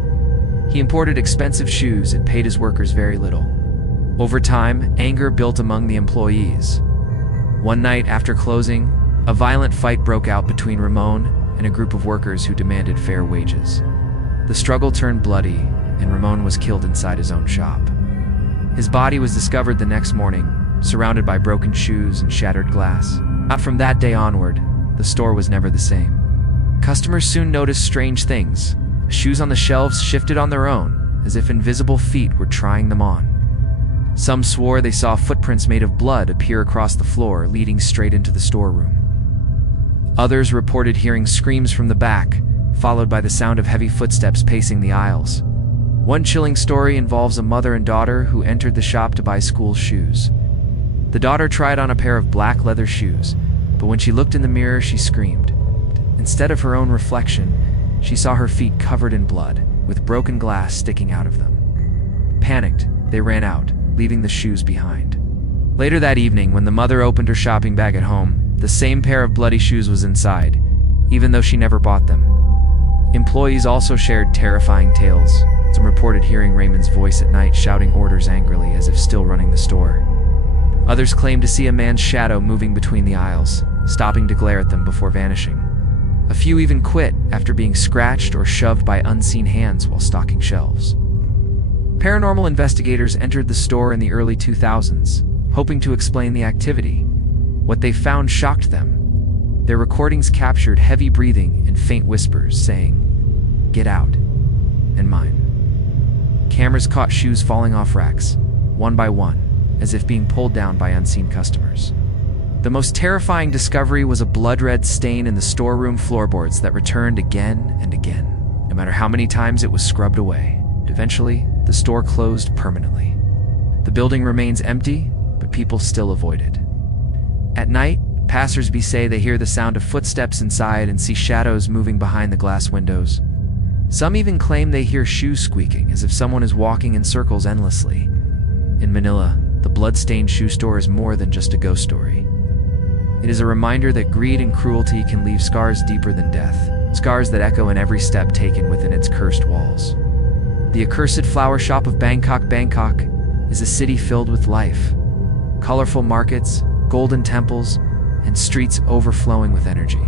He imported expensive shoes and paid his workers very little. Over time, anger built among the employees. One night after closing, a violent fight broke out between Ramon and a group of workers who demanded fair wages. The struggle turned bloody, and Ramon was killed inside his own shop. His body was discovered the next morning, surrounded by broken shoes and shattered glass. Not from that day onward, the store was never the same. Customers soon noticed strange things. Shoes on the shelves shifted on their own, as if invisible feet were trying them on. Some swore they saw footprints made of blood appear across the floor, leading straight into the storeroom. Others reported hearing screams from the back, followed by the sound of heavy footsteps pacing the aisles. One chilling story involves a mother and daughter who entered the shop to buy school shoes. The daughter tried on a pair of black leather shoes, but when she looked in the mirror, she screamed. Instead of her own reflection, she saw her feet covered in blood, with broken glass sticking out of them. Panicked, they ran out, leaving the shoes behind. Later that evening, when the mother opened her shopping bag at home, the same pair of bloody shoes was inside, even though she never bought them. Employees also shared terrifying tales. Some reported hearing Raymond's voice at night shouting orders angrily as if still running the store. Others claimed to see a man's shadow moving between the aisles, stopping to glare at them before vanishing. A few even quit after being scratched or shoved by unseen hands while stocking shelves. Paranormal investigators entered the store in the early 2000s, hoping to explain the activity. What they found shocked them. Their recordings captured heavy breathing and faint whispers saying, "Get out," and "Mine." Cameras caught shoes falling off racks, one by one, as if being pulled down by unseen customers. The most terrifying discovery was a blood-red stain in the storeroom floorboards that returned again and again, no matter how many times it was scrubbed away. Eventually, the store closed permanently. The building remains empty, but people still avoid it. At night, passersby say they hear the sound of footsteps inside and see shadows moving behind the glass windows. Some even claim they hear shoes squeaking, as if someone is walking in circles endlessly. In Manila, the blood-stained shoe store is more than just a ghost story. It is a reminder that greed and cruelty can leave scars deeper than death, scars that echo in every step taken within its cursed walls. The accursed flower shop of Bangkok, Bangkok, is a city filled with life. Colorful markets, golden temples, and streets overflowing with energy.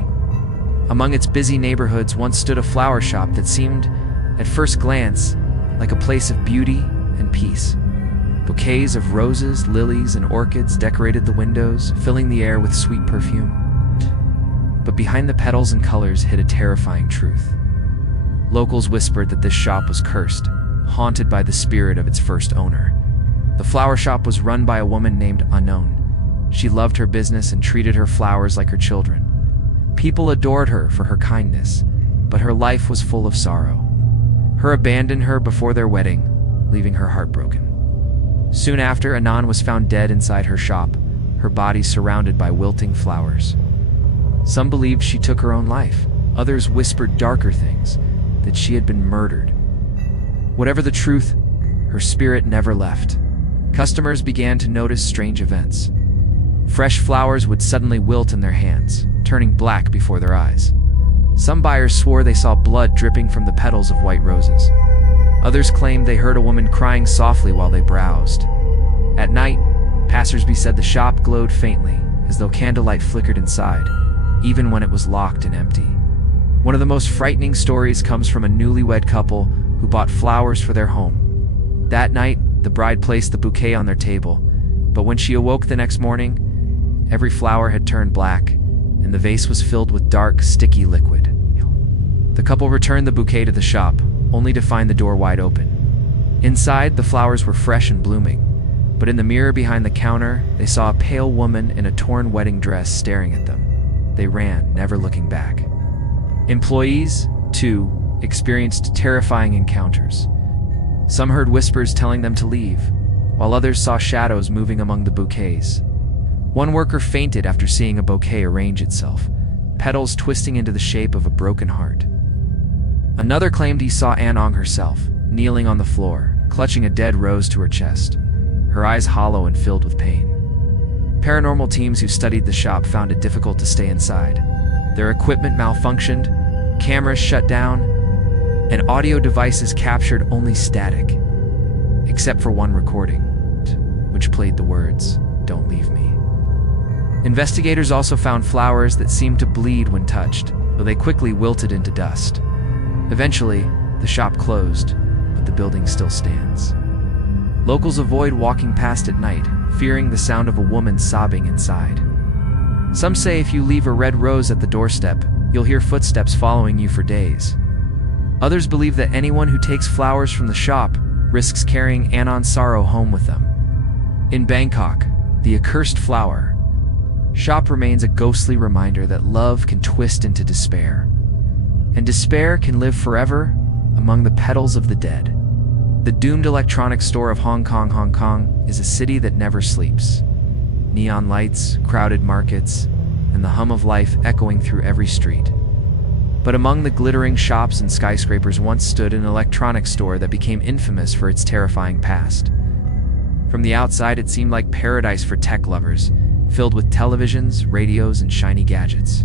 Among its busy neighborhoods once stood a flower shop that seemed, at first glance, like a place of beauty and peace. Bouquets of roses, lilies, and orchids decorated the windows, filling the air with sweet perfume. But behind the petals and colors hid a terrifying truth. Locals whispered that this shop was cursed, haunted by the spirit of its first owner. The flower shop was run by a woman named Unknown. She loved her business and treated her flowers like her children. People adored her for her kindness, but her life was full of sorrow. Her abandoned her before their wedding, leaving her heartbroken. Soon after, Anan was found dead inside her shop, her body surrounded by wilting flowers. Some believed she took her own life. Others whispered darker things, that she had been murdered. Whatever the truth, her spirit never left. Customers began to notice strange events. Fresh flowers would suddenly wilt in their hands, turning black before their eyes. Some buyers swore they saw blood dripping from the petals of white roses. Others claimed they heard a woman crying softly while they browsed. At night, passersby said the shop glowed faintly, as though candlelight flickered inside, even when it was locked and empty. One of the most frightening stories comes from a newlywed couple who bought flowers for their home. That night, the bride placed the bouquet on their table, but when she awoke the next morning, every flower had turned black, and the vase was filled with dark, sticky liquid. The couple returned the bouquet to the shop, only to find the door wide open. Inside, the flowers were fresh and blooming, but in the mirror behind the counter, they saw a pale woman in a torn wedding dress staring at them. They ran, never looking back. Employees, too, experienced terrifying encounters. Some heard whispers telling them to leave, while others saw shadows moving among the bouquets. One worker fainted after seeing a bouquet arrange itself, petals twisting into the shape of a broken heart. Another claimed he saw Anong herself, kneeling on the floor, clutching a dead rose to her chest, her eyes hollow and filled with pain. Paranormal teams who studied the shop found it difficult to stay inside. Their equipment malfunctioned, cameras shut down, and audio devices captured only static, except for one recording, which played the words, "Don't leave me." Investigators also found flowers that seemed to bleed when touched, though they quickly wilted into dust. Eventually, the shop closed, but the building still stands. Locals avoid walking past at night, fearing the sound of a woman sobbing inside. Some say if you leave a red rose at the doorstep, you'll hear footsteps following you for days. Others believe that anyone who takes flowers from the shop risks carrying Anon's sorrow home with them. In Bangkok, the accursed flower shop remains a ghostly reminder that love can twist into despair, and despair can live forever among the petals of the dead. The doomed electronics store of Hong Kong is a city that never sleeps. Neon lights, crowded markets, and the hum of life echoing through every street. But among the glittering shops and skyscrapers once stood an electronics store that became infamous for its terrifying past. From the outside, it seemed like paradise for tech lovers, filled with televisions, radios, and shiny gadgets.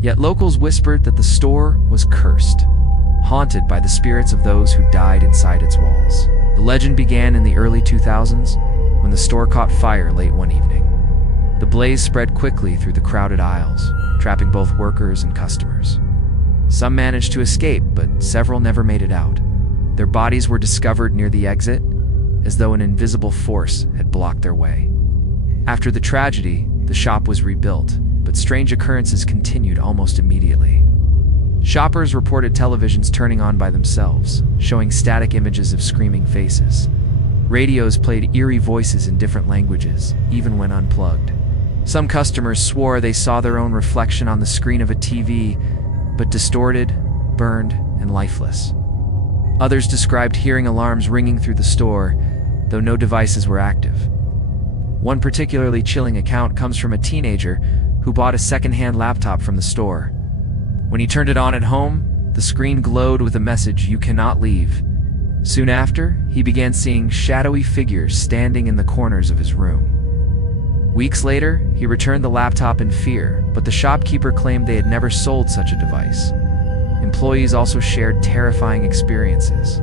Yet locals whispered that the store was cursed, haunted by the spirits of those who died inside its walls. The legend began in the early 2000s when the store caught fire late one evening. The blaze spread quickly through the crowded aisles, trapping both workers and customers. Some managed to escape, but several never made it out. Their bodies were discovered near the exit, as though an invisible force had blocked their way. After the tragedy, the shop was rebuilt, but strange occurrences continued almost immediately. Shoppers reported televisions turning on by themselves, showing static images of screaming faces. Radios played eerie voices in different languages, even when unplugged. Some customers swore they saw their own reflection on the screen of a TV, but distorted, burned, and lifeless. Others described hearing alarms ringing through the store, though no devices were active. One particularly chilling account comes from a teenager who bought a second-hand laptop from the store. When he turned it on at home, the screen glowed with a message, "You cannot leave." Soon after, he began seeing shadowy figures standing in the corners of his room. Weeks later, he returned the laptop in fear, but the shopkeeper claimed they had never sold such a device. Employees also shared terrifying experiences.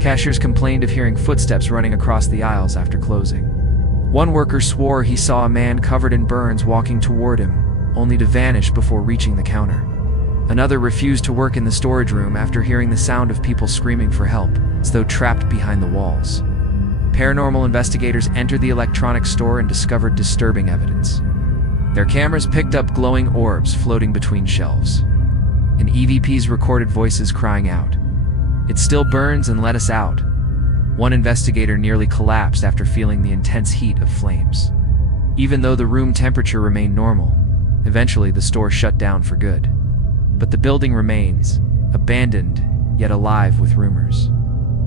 Cashiers complained of hearing footsteps running across the aisles after closing. One worker swore he saw a man covered in burns walking toward him, only to vanish before reaching the counter. Another refused to work in the storage room after hearing the sound of people screaming for help, as though trapped behind the walls. Paranormal investigators entered the electronics store and discovered disturbing evidence. Their cameras picked up glowing orbs floating between shelves, and EVPs recorded voices crying out, "It still burns and let us out." One investigator nearly collapsed after feeling the intense heat of flames. Even though the room temperature remained normal, eventually the store shut down for good. But the building remains, abandoned, yet alive with rumors.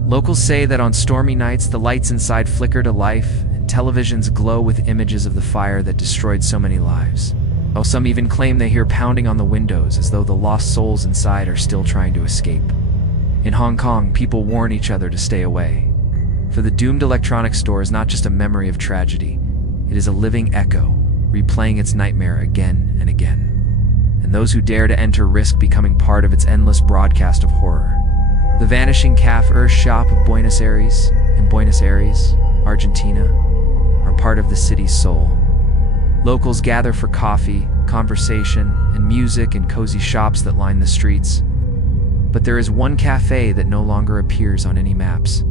Locals say that on stormy nights the lights inside flicker to life and televisions glow with images of the fire that destroyed so many lives. While some even claim they hear pounding on the windows as though the lost souls inside are still trying to escape. In Hong Kong, people warn each other to stay away. For the doomed electronics store is not just a memory of tragedy, it is a living echo, replaying its nightmare again and again. And those who dare to enter risk becoming part of its endless broadcast of horror. The Vanishing Cafe shop of Buenos Aires, in Buenos Aires, Argentina, are part of the city's soul. Locals gather for coffee, conversation, and music in cozy shops that line the streets. But there is one cafe that no longer appears on any maps,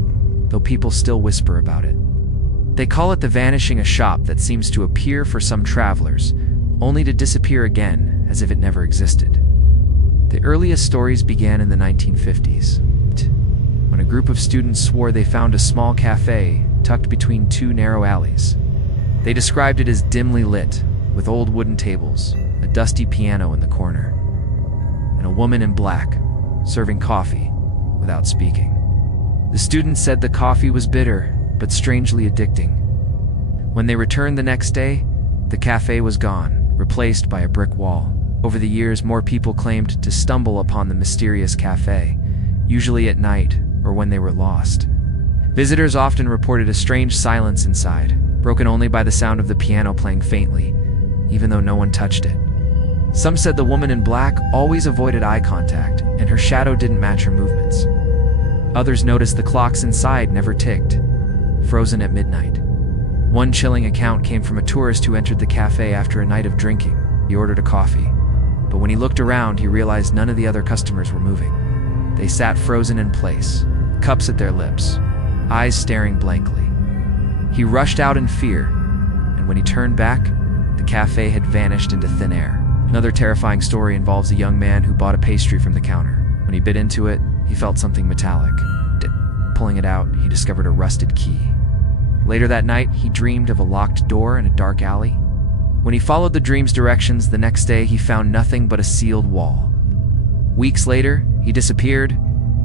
though people still whisper about it. They call it the Vanishing, a shop that seems to appear for some travelers, only to disappear again as if it never existed. The earliest stories began in the 1950s, when a group of students swore they found a small cafe tucked between two narrow alleys. They described it as dimly lit, with old wooden tables, a dusty piano in the corner, and a woman in black, serving coffee without speaking. The students said the coffee was bitter, but strangely addicting. When they returned the next day, the cafe was gone, replaced by a brick wall. Over the years, more people claimed to stumble upon the mysterious cafe, usually at night or when they were lost. Visitors often reported a strange silence inside, broken only by the sound of the piano playing faintly, even though no one touched it. Some said the woman in black always avoided eye contact, and her shadow didn't match her movements. Others noticed the clocks inside never ticked, frozen at midnight. One chilling account came from a tourist who entered the cafe after a night of drinking. He ordered a coffee, but when he looked around, he realized none of the other customers were moving. They sat frozen in place, cups at their lips, eyes staring blankly. He rushed out in fear, and when he turned back, the cafe had vanished into thin air. Another terrifying story involves a young man who bought a pastry from the counter. When he bit into it, he felt something metallic. Pulling it out, he discovered a rusted key. Later that night, he dreamed of a locked door in a dark alley. When he followed the dream's directions, the next day he found nothing but a sealed wall. Weeks later, he disappeared,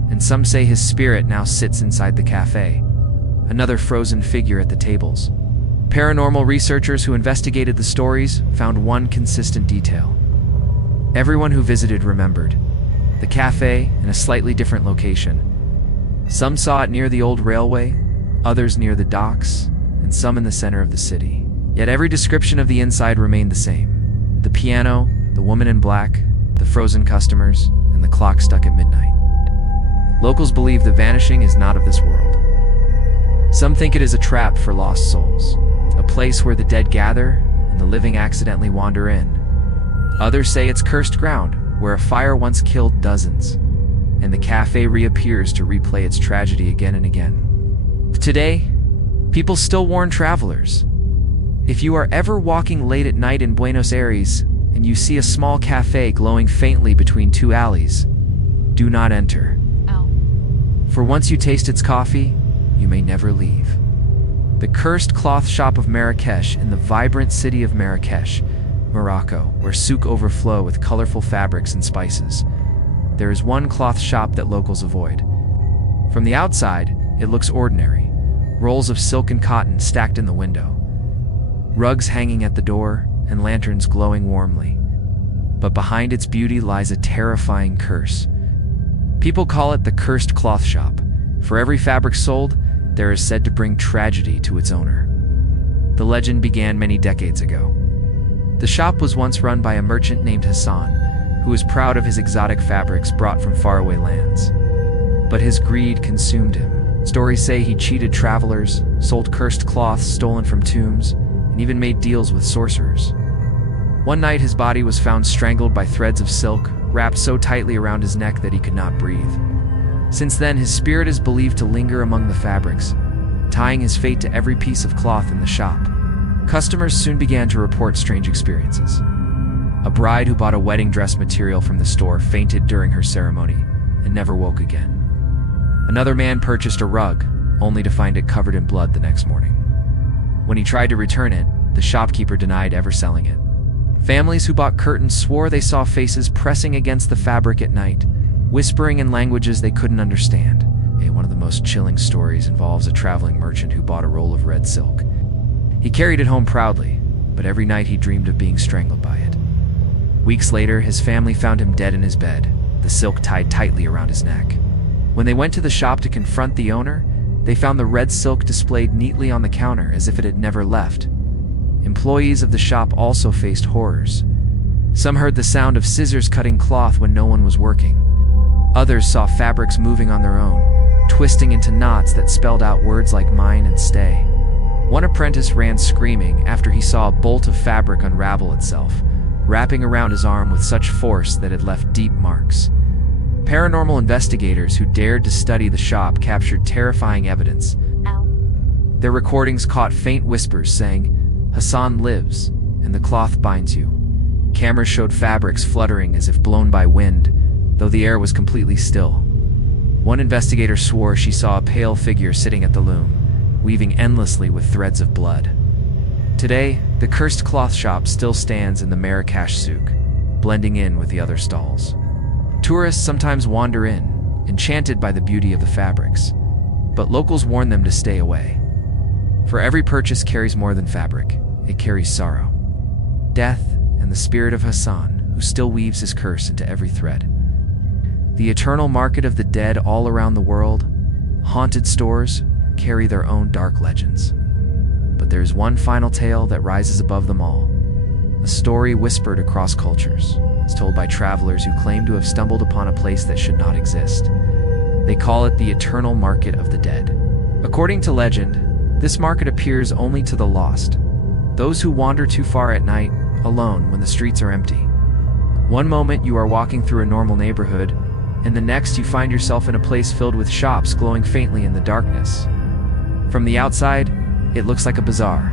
and some say his spirit now sits inside the cafe, another frozen figure at the tables. Paranormal researchers who investigated the stories found one consistent detail. Everyone who visited remembered the cafe in a slightly different location. Some saw it near the old railway, others near the docks, and some in the center of the city. Yet every description of the inside remained the same. The piano, the woman in black, the frozen customers, and the clock stuck at midnight. Locals believe the vanishing is not of this world. Some think it is a trap for lost souls, a place where the dead gather and the living accidentally wander in. Others say it's cursed ground, where a fire once killed dozens, and the cafe reappears to replay its tragedy again and again. Today, people still warn travelers. If you are ever walking late at night in Buenos Aires and you see a small cafe glowing faintly between two alleys, do not enter. For once you taste its coffee, you may never leave. The cursed cloth shop of Marrakesh in the vibrant city of Marrakesh, Morocco, where souks overflow with colorful fabrics and spices. There is one cloth shop that locals avoid. From the outside, it looks ordinary. Rolls of silk and cotton stacked in the window, rugs hanging at the door, and lanterns glowing warmly. But behind its beauty lies a terrifying curse. People call it the cursed cloth shop. For every fabric sold, there is said to bring tragedy to its owner. The legend began many decades ago. The shop was once run by a merchant named Hassan, who was proud of his exotic fabrics brought from faraway lands. But his greed consumed him. Stories say he cheated travelers, sold cursed cloths stolen from tombs, and even made deals with sorcerers. One night his body was found strangled by threads of silk, wrapped so tightly around his neck that he could not breathe. Since then, his spirit is believed to linger among the fabrics, tying his fate to every piece of cloth in the shop. Customers soon began to report strange experiences. A bride who bought a wedding dress material from the store fainted during her ceremony and never woke again. Another man purchased a rug, only to find it covered in blood the next morning. When he tried to return it, the shopkeeper denied ever selling it. Families who bought curtains swore they saw faces pressing against the fabric at night, whispering in languages they couldn't understand. One of the most chilling stories involves a traveling merchant who bought a roll of red silk. He carried it home proudly, but every night he dreamed of being strangled by it. Weeks later, his family found him dead in his bed, the silk tied tightly around his neck. When they went to the shop to confront the owner, they found the red silk displayed neatly on the counter as if it had never left. Employees of the shop also faced horrors. Some heard the sound of scissors cutting cloth when no one was working. Others saw fabrics moving on their own, twisting into knots that spelled out words like mine and stay. One apprentice ran screaming after he saw a bolt of fabric unravel itself, wrapping around his arm with such force that it left deep marks. Paranormal investigators who dared to study the shop captured terrifying evidence. Their recordings caught faint whispers saying, "Hassan lives, and the cloth binds you." Cameras showed fabrics fluttering as if blown by wind, though the air was completely still. One investigator swore she saw a pale figure sitting at the loom, weaving endlessly with threads of blood. Today, the cursed cloth shop still stands in the Marrakesh souk, blending in with the other stalls. Tourists sometimes wander in, enchanted by the beauty of the fabrics, but locals warn them to stay away. For every purchase carries more than fabric, it carries sorrow, death, and the spirit of Hassan, who still weaves his curse into every thread. The eternal market of the dead all around the world, haunted stores, carry their own dark legends. But there's one final tale that rises above them all, a story whispered across cultures. It's told by travelers who claim to have stumbled upon a place that should not exist. They call it the eternal market of the dead. According to legend, this market appears only to the lost, those who wander too far at night, alone when the streets are empty. One moment you are walking through a normal neighborhood, and the next you find yourself in a place filled with shops glowing faintly in the darkness. From the outside, it looks like a bazaar.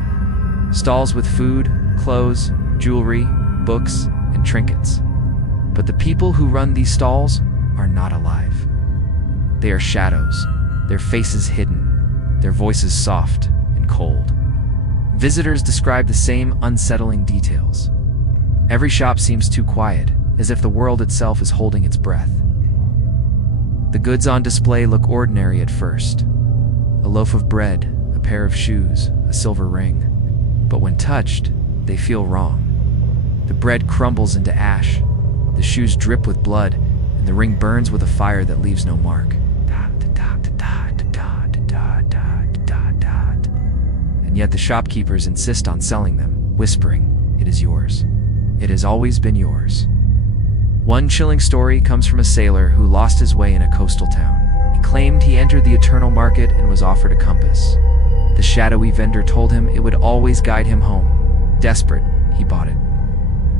Stalls with food, clothes, jewelry, books, and trinkets. But the people who run these stalls are not alive. They are shadows, their faces hidden, their voices soft and cold. Visitors describe the same unsettling details. Every shop seems too quiet, as if the world itself is holding its breath. The goods on display look ordinary at first. A loaf of bread, a pair of shoes, a silver ring. But when touched, they feel wrong. The bread crumbles into ash, the shoes drip with blood, and the ring burns with a fire that leaves no mark. And and yet the shopkeepers insist on selling them, whispering, "It is yours. It has always been yours." One chilling story comes from a sailor who lost his way in a coastal town. He claimed he entered the eternal market and was offered a compass. The shadowy vendor told him it would always guide him home. Desperate, he bought it.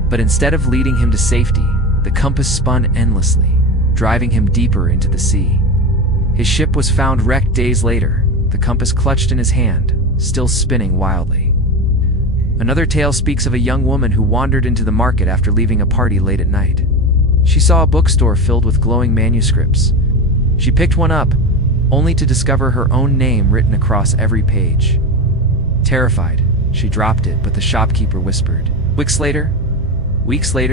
But instead of leading him to safety, the compass spun endlessly, driving him deeper into the sea. His ship was found wrecked days later, the compass clutched in his hand, still spinning wildly. Another tale speaks of a young woman who wandered into the market after leaving a party late at night. She saw a bookstore filled with glowing manuscripts. She picked one up, only to discover her own name written across every page. Terrified, she dropped it, but the shopkeeper whispered. Weeks later,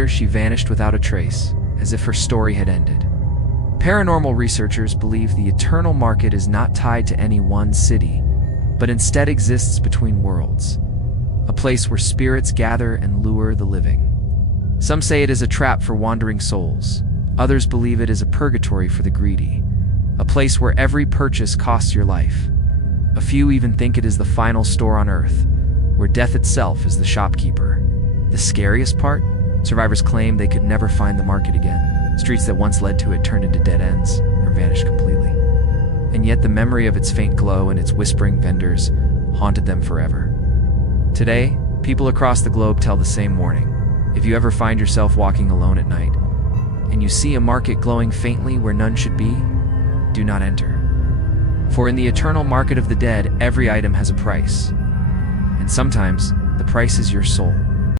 she vanished without a trace, as if her story had ended. Paranormal researchers believe the eternal market is not tied to any one city, but instead exists between worlds, a place where spirits gather and lure the living. Some say it is a trap for wandering souls. Others believe it is a purgatory for the greedy, a place where every purchase costs your life. A few even think it is the final store on Earth, where death itself is the shopkeeper. The scariest part? Survivors claim they could never find the market again. Streets that once led to it turned into dead ends or vanished completely. And yet the memory of its faint glow and its whispering vendors haunted them forever. Today, people across the globe tell the same warning. If you ever find yourself walking alone at night, and you see a market glowing faintly where none should be, do not enter. For in the eternal market of the dead, every item has a price. And sometimes, the price is your soul.